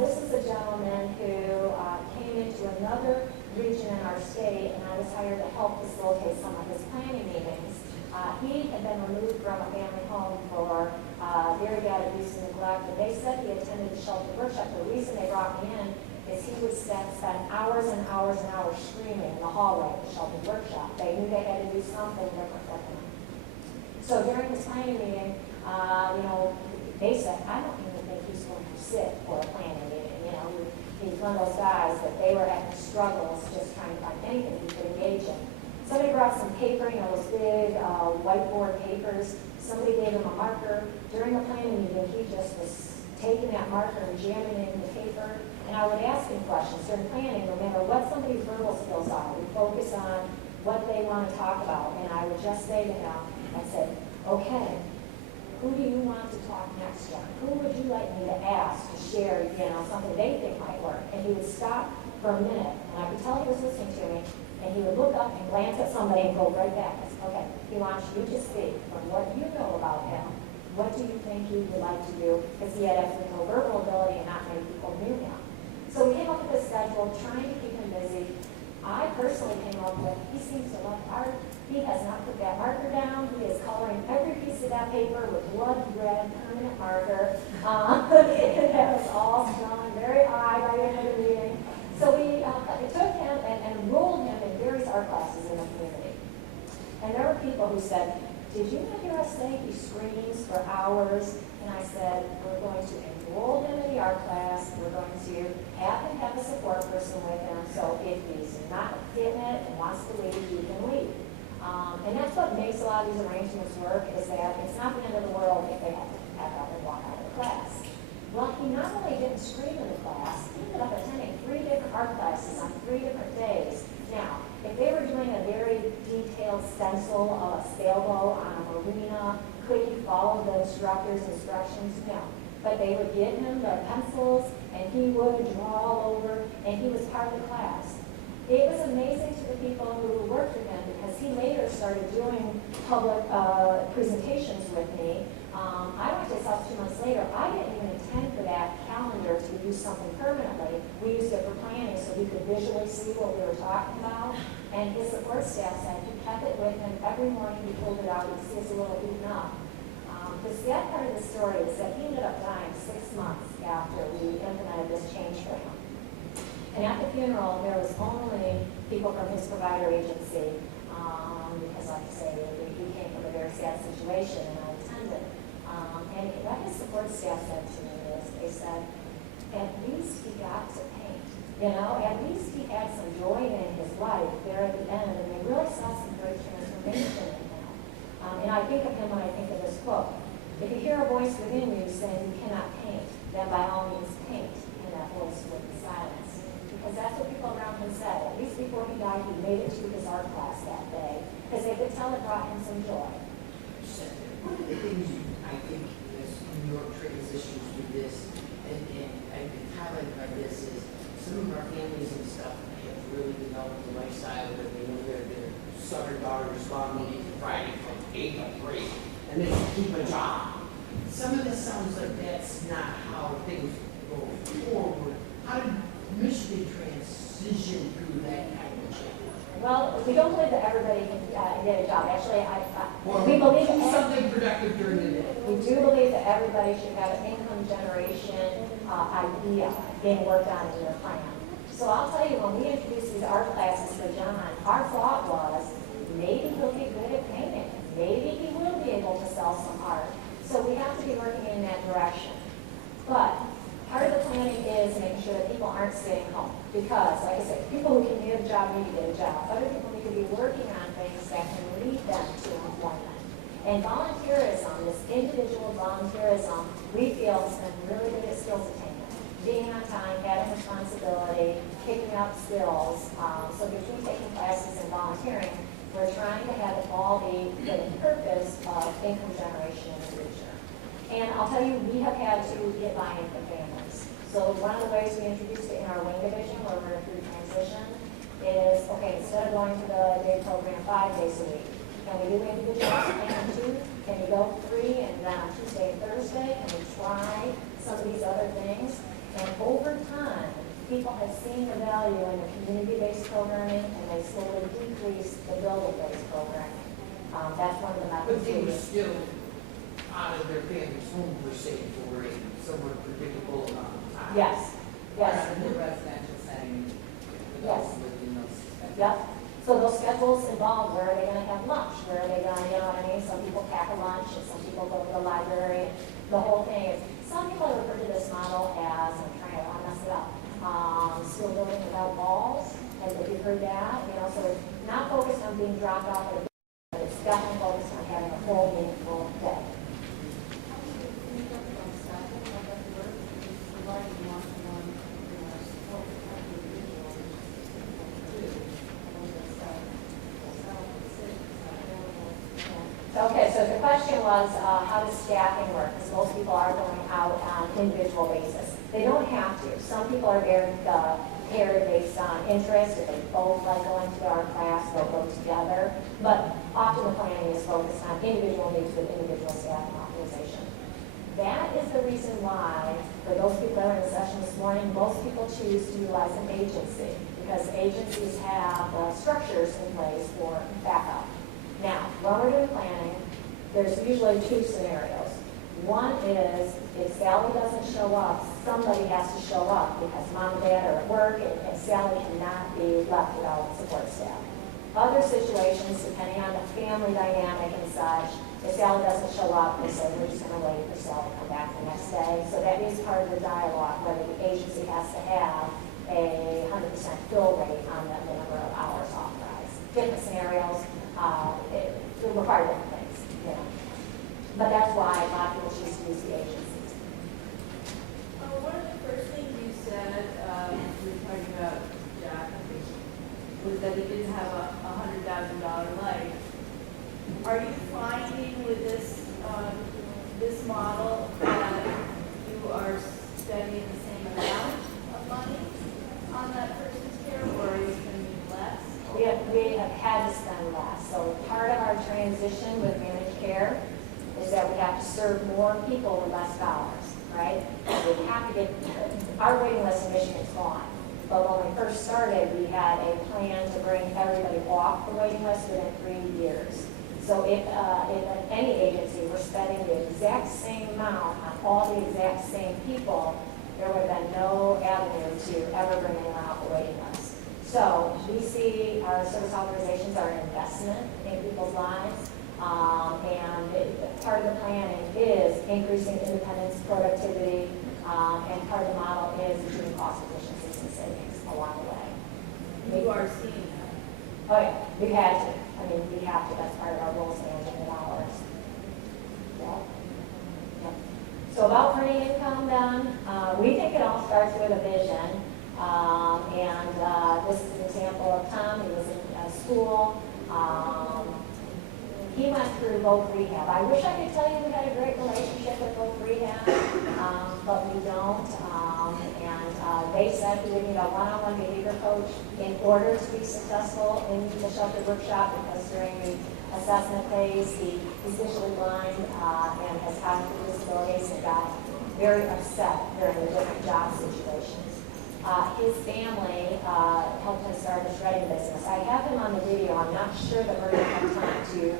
This is a gentleman who came into another region in our state, and I was hired to help facilitate some of his planning meetings. He had been removed from a family home for very bad abuse and neglect, and they said he attended the shelter workshop. The reason they brought me in is he would spend hours and hours and hours screaming in the hallway at the shelter workshop. They knew they had to do something different with him. So during this planning meeting, they said, I don't even think he's going to sit for a planning meeting. You know, he's one of those guys that they were having struggles just trying to find anything he could engage in. Somebody brought some paper, those big whiteboard papers. Somebody gave him a marker. During the planning meeting, he just was taking that marker and jamming it in the paper. And I would ask him questions. During planning, no matter what somebody's verbal skills are, we focus on what they want to talk about. And I would just say to him, I'd say, okay, who do you want to talk next, John? Who would you like me to ask to share, something they think might work? And he would stop for a minute, and I could tell he was listening to me, and he would look up and glance at somebody and go right back. I said, okay, he wants you to speak from what you know about him. What do you think he would like to do? Because he had absolutely no verbal ability and not many people knew him. So we came up with this schedule, trying to keep him busy. I personally came up with, he seems to love art. He has not put that marker down. He is coloring every piece of that paper with blood red permanent marker. That was all smelling very high by the end of the meeting. So we took him and enrolled him in various art classes in the community. And there were people who said, did you not hear us say he screams for hours? And I said, we're going to enroll him in the art class. We're going to have him have a support person with him. So if he's not getting it and wants to leave, he can leave. And that's what makes a lot of these arrangements work, is that it's not the end of the world if they have to pack up and walk out of the class. Well, he not only didn't scream in the class, he ended up attending 3 different art classes on 3 different days. Now, if they were doing a very detailed stencil of a sailboat on a marina, could he follow the instructor's instructions? No. But they would give him the pencils, and he would draw all over, and he was part of the class. It was amazing to the people who worked with him, because he later started doing public presentations with me. I went to his house 2 months later. I didn't even intend for that calendar to use something permanently. We used it for planning so he could visually see what we were talking about. And his support staff said he kept it with him every morning. He pulled it out. You see it's a little eaten up. The sad part of the story is that he ended up dying 6 months after we implemented this change for him. And at the funeral, there was only people from his provider agency, because, like I say, he came from a very sad situation, and I attended. And what his support staff said to me is, they said, at least he got to paint. At least he had some joy in his life there at the end, and they really saw some great transformation in him. And I think of him when I think of this quote. If you hear a voice within you saying you cannot paint, then by all means paint, and that voice will be silenced. Because that's what people around him said. At least before he died, he made it to his art class that day, because they could tell it brought him some joy. One of the things I think as New York transitions through this, and I've been highlighted by this, is some of our families and stuff have really developed a lifestyle where they know their son or daughter is gone Monday to Friday from 8 to 3, and they keep a job. Some of this sounds like that's not how things go forward. How did Michigan transition through that kind of change? Well, we don't believe that everybody can get a job. Actually, we believe do something productive during the day. We do believe that everybody should have an income generation idea being worked on in their plan. So I'll tell you, when we introduced these art classes for John, our thought was, maybe he'll be good at painting. Maybe he will be able to sell some art. So we have to be working in that direction. But part of the planning is Because, like I said, people who can get a job need to get a job. Other people need to be working on things that can lead them to employment. And volunteerism, this individual volunteerism, we feel has been really good at skills attainment. Being on time, having responsibility, picking up skills. So between taking classes and volunteering, we're trying to have it all be for the purpose of income generation in the future. And I'll tell you, we have had to get buy-in from families. So one of the ways we introduced it in our wing division, where we're through transition, is, okay, instead of going to the day program 5 days a week, can we do individual and 2? Can you go 3 and then on Tuesday and Thursday? Can we try some of these other things? And over time, people have seen the value in the community-based programming, and they slowly decrease the building-based programming. That's one of the methods. But they were still out of their family's home per se for a somewhat predictable amount of time. Yes, yes. In the residential setting. Yes. Within those. Yep. So those schedules involve where are they going to have lunch? Where are they going to, you know what I mean? Some people pack a lunch, and some people go to the library. The whole thing is, some people refer to this model as, I'm trying to mess it up, school building without walls. And if you've heard that, you know, so it's not focused on being dropped off at a but it's definitely focused on having a full, meaningful day. Okay, so the question was, how does staffing work? Because most people are going out on an individual basis. They don't have to. Some people are very paired based on interest. If they both like going to our class, they'll go together. But often the planning is focused on individual needs with individual staff and optimization. That is the reason why, for those people that were in the session this morning, most people choose to utilize an agency because agencies have structures in place for backup. Now, when we're doing planning, there's usually 2 scenarios. One is, if Sally doesn't show up, somebody has to show up because mom and dad are at work and Sally cannot be left without support staff. Other situations, depending on the family dynamic and such, if Sally doesn't show up, they say, we're just going to wait for Sally to come back the next day. So that is part of the dialogue, whether the agency has to have a 100% fill rate on the number of hours authorized. Different scenarios. It require different things, you know. But that's why a lot of people choose to use the agencies. One of the first things you said, we were talking about Jack, was that it didn't have a $100,000 life. Are you finding with this this model that you are spending the same amount of money on that person's care, or are you spending less? We have had to spend less. So part of our transition with managed care is that we have to serve more people with less dollars, right? We have to get, our waiting list in Michigan is gone. But when we first started, we had a plan to bring everybody off the waiting list within 3 years. So if any agency were spending the exact same amount on all the exact same people, there would have been no avenue to ever bring anyone off the waiting list. So we see our service authorizations are an investment in people's lives, and part of the planning is increasing independence, productivity, and part of the model is achieving cost efficiencies and savings along the way. You are seeing that. Oh yeah, we had to. I mean, we have to. That's part of our rules management and hours. Yeah. Yep. So about earning income then, we think it all starts with a vision. This is an example of Tom. He was in school. He went through voc rehab. I wish I could tell you we had a great relationship with voc rehab, but we don't. They said we would need a one-on-one behavior coach in order to be successful in the shelter workshop because during the assessment phase, he's visually blind and has cognitive disabilities and got very upset during the different job situations. His family helped him start a shredding business. I have him on the video. I'm not sure that we're going to have time to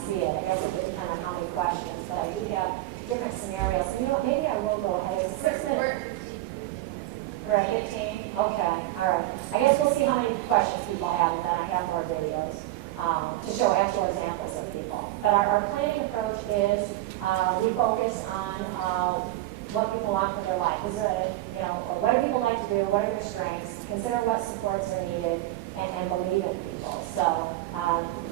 see it. I guess it would depend on how many questions, but I do have different scenarios. And you know what, maybe I will go ahead. It's 6 minutes. We're at 15? Okay, all right. I guess we'll see how many questions people have, and then I have more videos to show actual examples of people. But our planning approach is we focus on what people want for their life. Is there, or what do people like to do? What are their strengths? Consider what supports are needed, and believe in people. So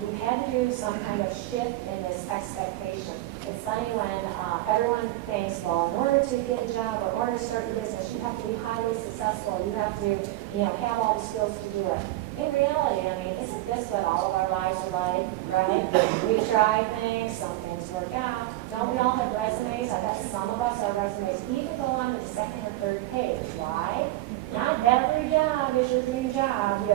we've had to do some kind of shift in this expectation. It's funny when everyone thinks, well, in order to get a job or in order to start your business, you have to be highly successful. You have to, have all the skills to do it. In reality, isn't this what all of our lives are like, right? We try things, some things work out. Don't we all have resumes? I bet some of us, our resumes even go on to the second or third page. Why? Not every job is your dream job,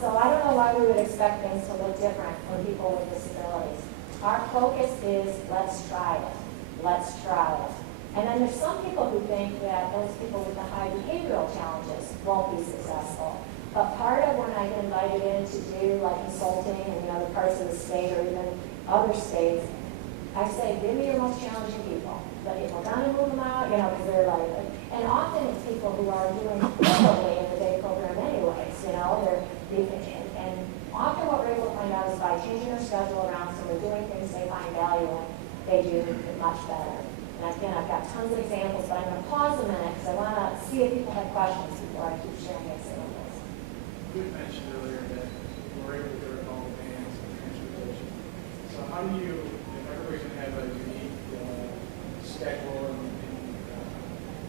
So I don't know why we would expect things to look different for people with disabilities. Our focus is, let's try it. Let's try it. And then there's some people who think that those people with the high behavioral challenges won't be successful. But part of when I get invited in to do like consulting in other parts of the state or even other states, I say, give me your most challenging people. But if we're going to move them out, because they're like, and often it's people who are doing poorly in the day program anyways, and often what we're able to find out is by changing their schedule around so they're doing things they find value in, they do much better. And again, I've got tons of examples, but I'm going to pause a minute because I want to see if people have questions before I keep sharing examples. You had mentioned earlier that we're able to do it all vans and transportation. So how do you, if everybody's going to have a unique schedule and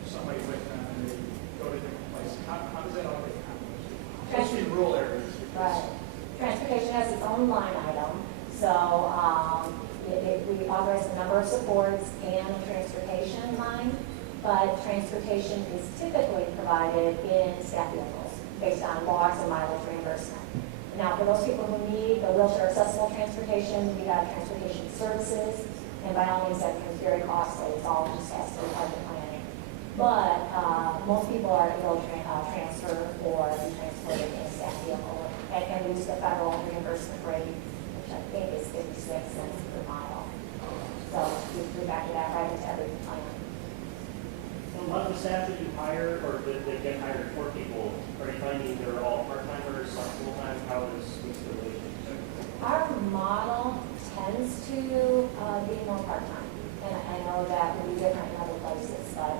somebody with them and they go to different places, how does that all get accomplished? Especially in rural areas. Right. Transportation has its own line item. So we authorize the number of supports and the transportation line, but transportation is typically provided in staff vehicles based on logs and mileage reimbursement. Now, for those people who need the wheelchair accessible transportation, we have transportation services, and by all means that becomes very costly. It's all just has to be part of the planning. But most people are able to transfer or be transported in a staff vehicle and use the federal reimbursement rate, which I think is 56 cents per mile. So we factor that right into every plan. So a lot of the staff that you hire or that get hired for people, are you finding they're all part-timers, full-time? How is the relationship? Our model tends to be more part-time. And I know that will be different in other places, but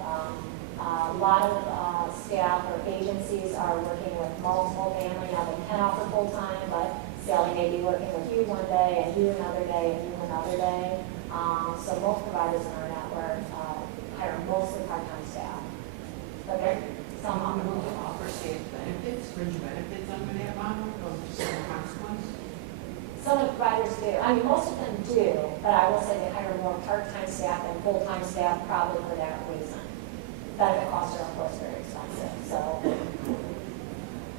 a lot of staff or agencies are working with multiple families. Now they can offer full-time, but still they may be working with you one day and you another day and you another day. So most providers in our network hire mostly part-time staff. But there some of them will offer staff benefits, fringe benefits under that model, or just some consequence? Some of the providers do. Most of them do, but I will say they hire more part-time staff than full-time staff probably for that reason. Benefit costs are, of course, very expensive. So,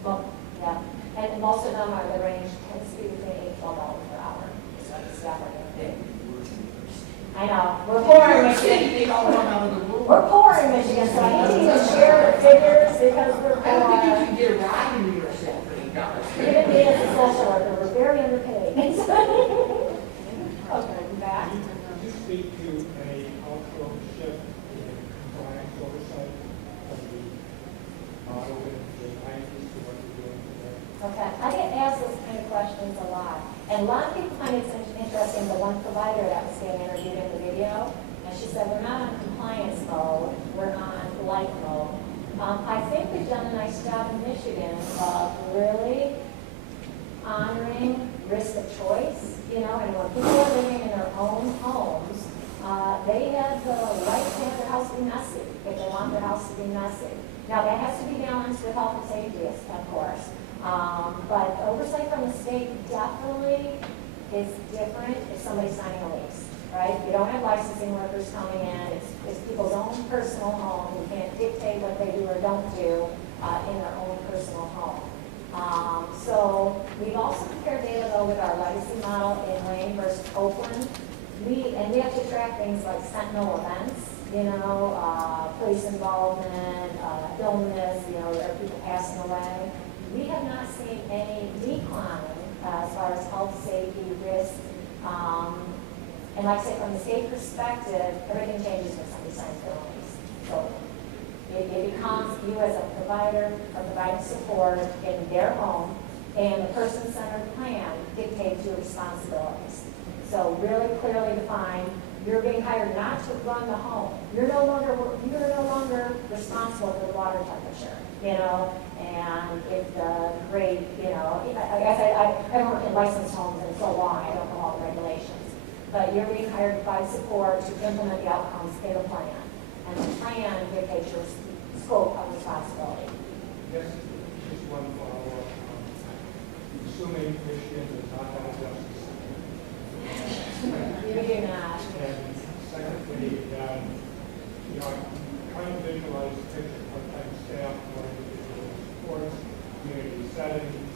well, yeah. And most of them are the range tends to be between $8 and $12 per hour. Is what the staff are doing. I know. We're poor in Michigan. We're poor in Michigan, so I hate to even share the figures because we're poor. I don't think you can get a ride in New York City for $8. Even me as a social worker, we're very underpaid. Okay, back. Could you speak to a cultural shift in compliance oversight of the model in the 90s to what you're doing today? Okay, I get asked those kind of questions a lot. And a lot of people find it interesting, the one provider that was getting interviewed in the video, and she said, we're not on compliance mode, we're on life mode. I think we've done a nice job in Michigan of really honoring risk of choice, and when people are living in their own homes, they have the right to have their house be messy if they want their house to be messy. Now, that has to be balanced with health and safety, of course. But oversight from the state definitely is different if somebody's signing a lease, right? You don't have licensing workers coming in. It's people's own personal home. You can't dictate what they do or don't do in their own personal home. So we've also compared data, though, with our legacy model in Wayne versus Oakland. We have to track things like sentinel events, police involvement, illness, are people passing away. We have not seen any decline as far as health, safety, risk. And like I say, from the state perspective, everything changes when somebody signs their lease. So it becomes you as a provider are providing support in their home, and the person-centered plan dictates your responsibilities. So really clearly defined, you're being hired not to run the home. You're no longer responsible for the water temperature, and if the grade, I worked in licensed homes and so long, I don't know all the regulations. But you're being hired to provide support to implement the outcomes in the plan. And the plan dictates your scope of responsibility. Yes, just one follow-up. Assuming Michigan does not have a justice You do not. And secondly, I'm trying to visualize the picture of part-time staff going into sports, community settings.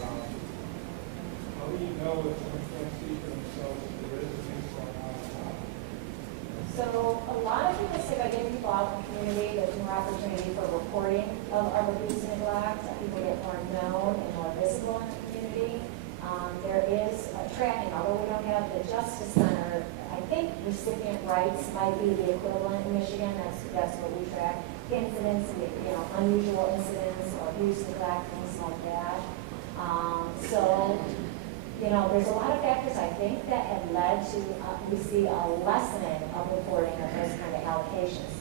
How do you know if someone can't see for themselves if there is a case going on or not? So a lot of people say by getting people out in the community, there's more opportunity for reporting of abuse and neglect. People get more known and more visible in the community. There is tracking, although we don't have the Justice Center. I think recipient rights might be the equivalent in Michigan. That's what we track. Incidents, unusual incidents or abuse, neglect, things like that. There's a lot of factors I think that have led to we see a lessening of reporting of those kind of allocations.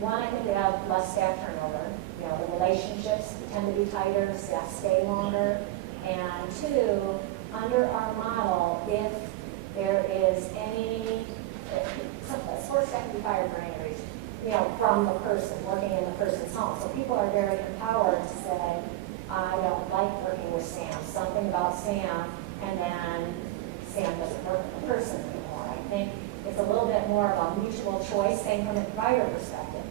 One, I think we have less staff turnover. The relationships tend to be tighter, staff stay longer. And two, under our model, if there is any, sports staff can be fired for any reason, from the person, working in the person's home. So people are very empowered to say, I don't like working with Sam, something about Sam, and then Sam doesn't work with the person anymore. I think it's a little bit more of a mutual choice, same from a provider perspective.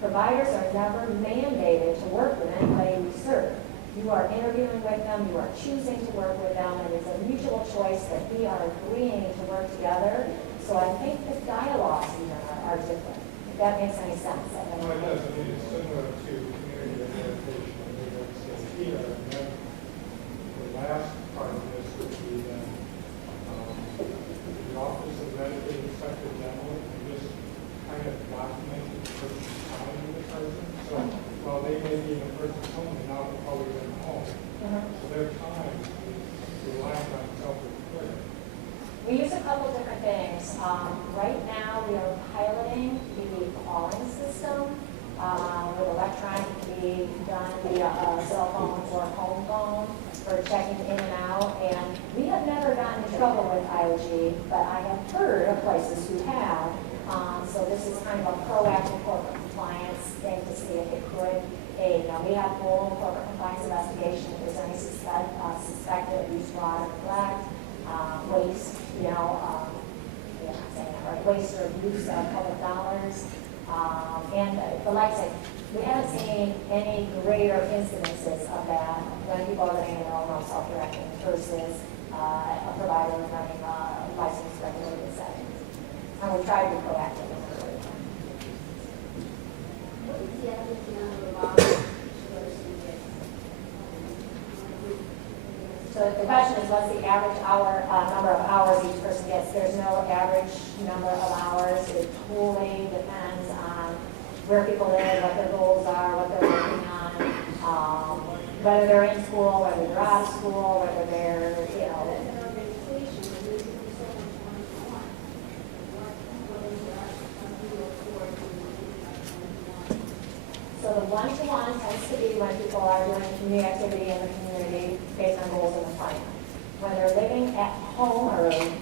Providers are never mandated to work with anybody we serve. You are interviewing with them, you are choosing to work with them, and it's a mutual choice that we are agreeing to work together. So I think the dialogues even are different, if that makes any sense. Well, it does. It's similar to community education in New York City here. And then the last part of this would be that the Office of Medicaid Inspector General just kind of documented the person's time with the person. So while they may be in a person's home, they're not always in the home. So their time is relying on self-reporting. We use a couple different things. Right now, we are piloting the calling system with electronic to be done via a cell phone or home phone for checking in and out. And we have never gotten in trouble with IOG, but I have heard of places who have. So this is kind of a proactive corporate compliance thing to see if it could aid. Now, we have full corporate compliance investigation if there's any suspected abuse, fraud, or neglect. Waste, I'm saying that right, waste or abuse of public dollars. But like I said, we haven't seen any greater incidences of that when people are living in their own home self-directing versus a provider running licensed regulated settings. And we try to be proactive in the early time. What is the average number of hours So the question is, what's the average number of hours each person gets? There's no average number of hours. It totally depends on where people live, what their goals are, what they're working on, whether they're in school, whether they're out of school, whether they're, So the one-to-one tends to be when people are doing community activity in the community based on goals in the plan. When they're living at home early,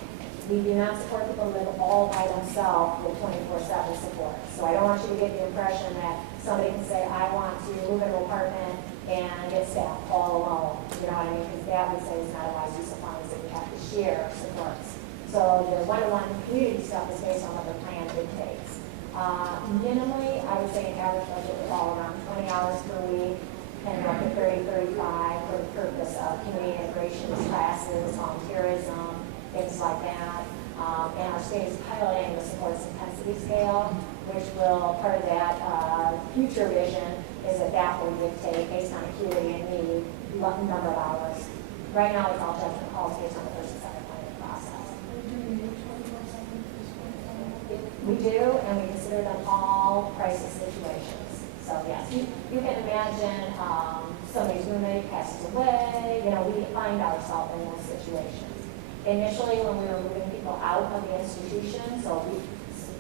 we do not support people who live all by themselves with 24/7 support. So I don't want you to get the impression that somebody can say, I want to move into an apartment and get staff all alone. You know what I mean? Because that would say is not a wise use of funds that we have to share supports. So the one-to-one community stuff is based on what the plan dictates. Minimally, I would say an average budget would fall around 20 hours per week, and up to 30, 35 for the purpose of community integration classes, volunteerism, things like that. And our state is piloting the supports intensity scale, which will, part of that future vision is that will dictate based on acuity and need, number of hours. Right now, it's all judgment calls based on the person's planning process. We do, and we consider them all crisis situations. So yes, you can imagine somebody's roommate passes away. We find ourselves in those situations. Initially, when we were moving people people out of the institution. So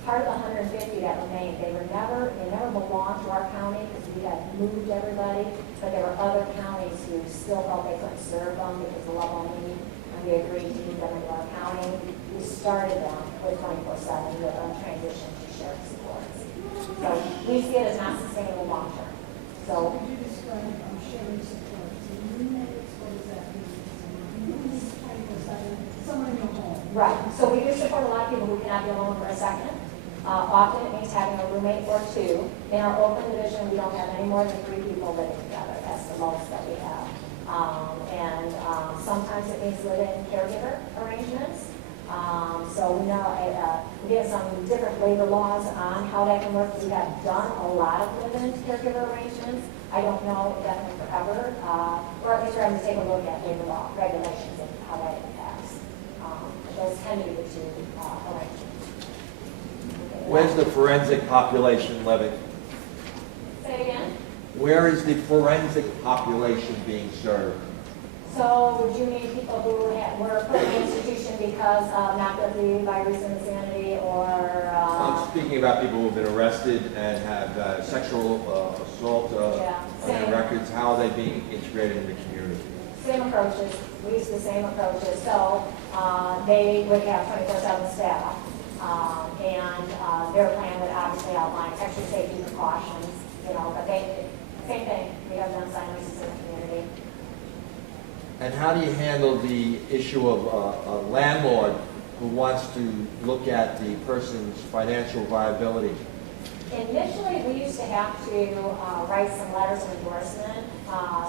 part of the 150 that remained, they never belonged to our county because we had moved everybody, but there were other counties who still felt they couldn't serve them because of the level of need, and we agreed to move them into our county. We started them with 24/7 with a transition to shared supports. So we see it as not sustainable long term. So could you describe sharing supports? Roommates, what does that mean? Someone in your home. Right. So we do support a lot of people who cannot be alone for a second. Often it means having a roommate or two. In our open division, we don't have any more than 3 people living together. That's the most that we have. Sometimes it means live-in caregiver arrangements. So we know we have some different labor laws on how that can work. We have done a lot of live-in caregiver arrangements. I don't know definitely forever, or at least we're going to take a look at labor law regulations and how that impacts. Those tend to be the 2 arrangements. Where's the forensic population living? Say it again? Where is the forensic population being served? So would you mean people who were put in the institution because of not guilty by reason of insanity or... I'm speaking about people who have been arrested and have sexual assault on their records. How are they being integrated in the community? Same approaches. We use the same approaches. So they would have 24/7 staff. And their plan would obviously outline extra safety precautions, but same thing. We have them sign leases in the community. And how do you handle the issue of a landlord who wants to look at the person's financial viability? Initially, we used to have to write some letters of endorsement.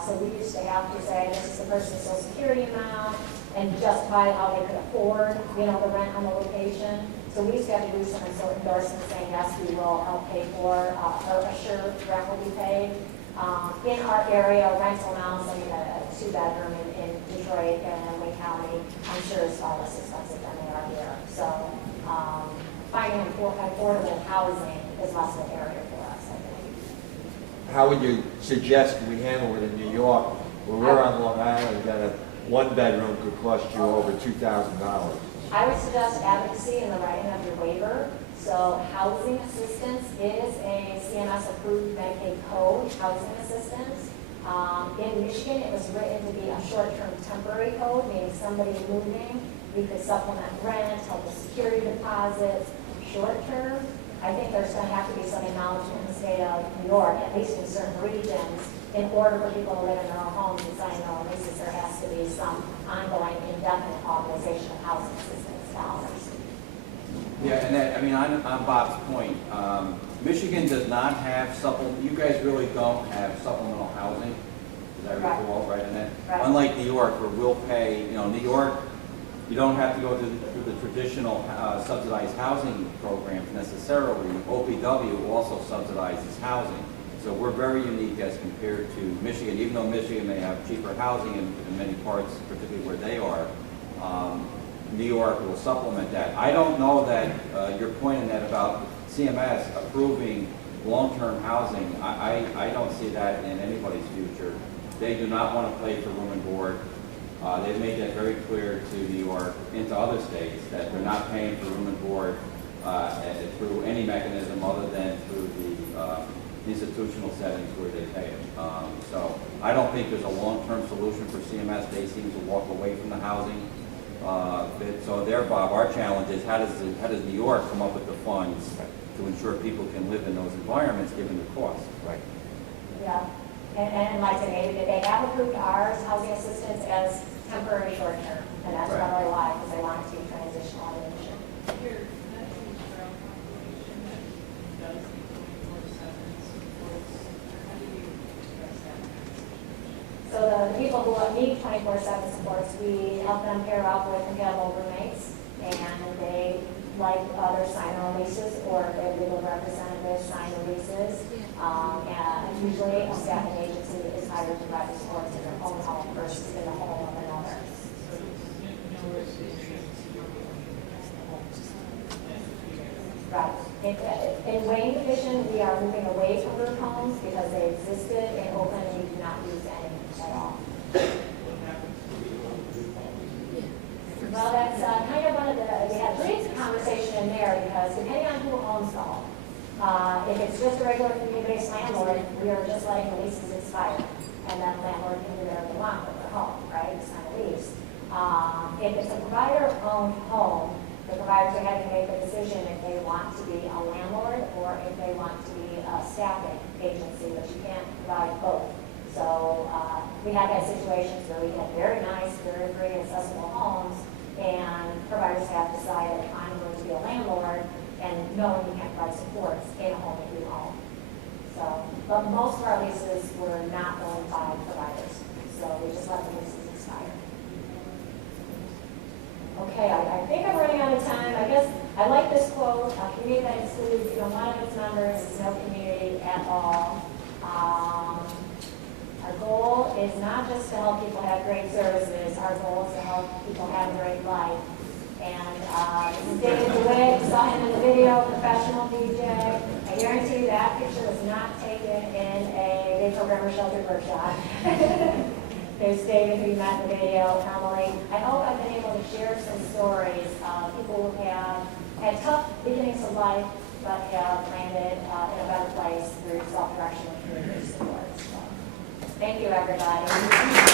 So we used to have to say, this is the person's social security amount, and justify how they could afford, the rent on the location. So we used to have to do some endorsements saying, yes, we will help pay for, or assure rent will be paid. In our area, rental amounts, I mean, a 2-bedroom in Detroit and Wayne County, I'm sure is far less expensive than they are here. So finding affordable housing is less of an area for us, I think. How would you suggest we handle it in New York, where we're on Long Island, that a 1-bedroom could cost you over $2,000? I would suggest advocacy in the writing of your waiver. So housing assistance is a CMS-approved Medicaid code, housing assistance. In Michigan, it was written to be a short-term temporary code, meaning somebody moving, we could supplement rent, help with security deposits, short-term. I think there's going to have to be some acknowledgement in the state of New York, at least in certain regions, in order for people to live in their own homes and sign their own leases, there has to be some ongoing indefinite authorization of housing assistance dollars. Yeah, and that, on Bob's point, Michigan does not have you guys really don't have supplemental housing, as I recall, right? And that, unlike New York, where we'll pay, New York, you don't have to go through the traditional subsidized housing programs necessarily. OPW also subsidizes housing. So we're very unique as compared to Michigan, even though Michigan may have cheaper housing in many parts, particularly where they are. New York will supplement that. I don't know that your point in that about CMS approving long-term housing, I don't see that in anybody's future. They do not want to pay for room and board. They've made that very clear to New York and to other states that they're not paying for room and board through any mechanism other than through the institutional settings where they pay it. So I don't think there's a long-term solution for CMS. They seem to walk away from the housing. So there, Bob, our challenge is how does New York come up with the funds to ensure people can live in those environments given the cost? Right. Yeah. And like I said, they have approved ours housing assistance as temporary short-term, and that's probably why, because they want it to be transitional in addition. So the people who need 24/7 supports, we help them pair up with compatible roommates, and they, like others, sign their own leases, or if their legal representatives sign the leases. And usually a staffing agency is hired to provide the supports in their own home versus in the home of another. Right. In Wayne Division, we are moving away from group homes because they existed. In Oakland, we do not use any at all. Well, that's kind of one of we had a distinction there because depending on who owns the home, if it's just a regular community-based landlord, we are just letting the leases expire. And then the landlord can do whatever they want with their home, right? It's not a lease. If it's a provider-owned home, the providers are having to make the decision if they want to be a landlord or if they want to be a staffing agency, but you can't provide both. So we have had situations where we had very nice, very free, accessible homes, and providers have decided, I'm going to be a landlord, and knowing you can't provide supports in a home that you own. So, but most of our leases were not owned by providers, so we just let the leases expire. Okay, I think I'm running out of time. I guess I like this quote, a community that excludes one of its members is no community at all. Our goal is not just to help people have great services, our goal is to help people have a great life. And this is David DeWitt, you saw him in the video, professional DJ. I guarantee you that picture was not taken in a big programmer sheltered workshop. There's David, who you met in the video, Emily. I hope I've been able to share some stories of people who have had tough beginnings of life, but have landed in a better place through self-direction and community support. So, thank you, everybody.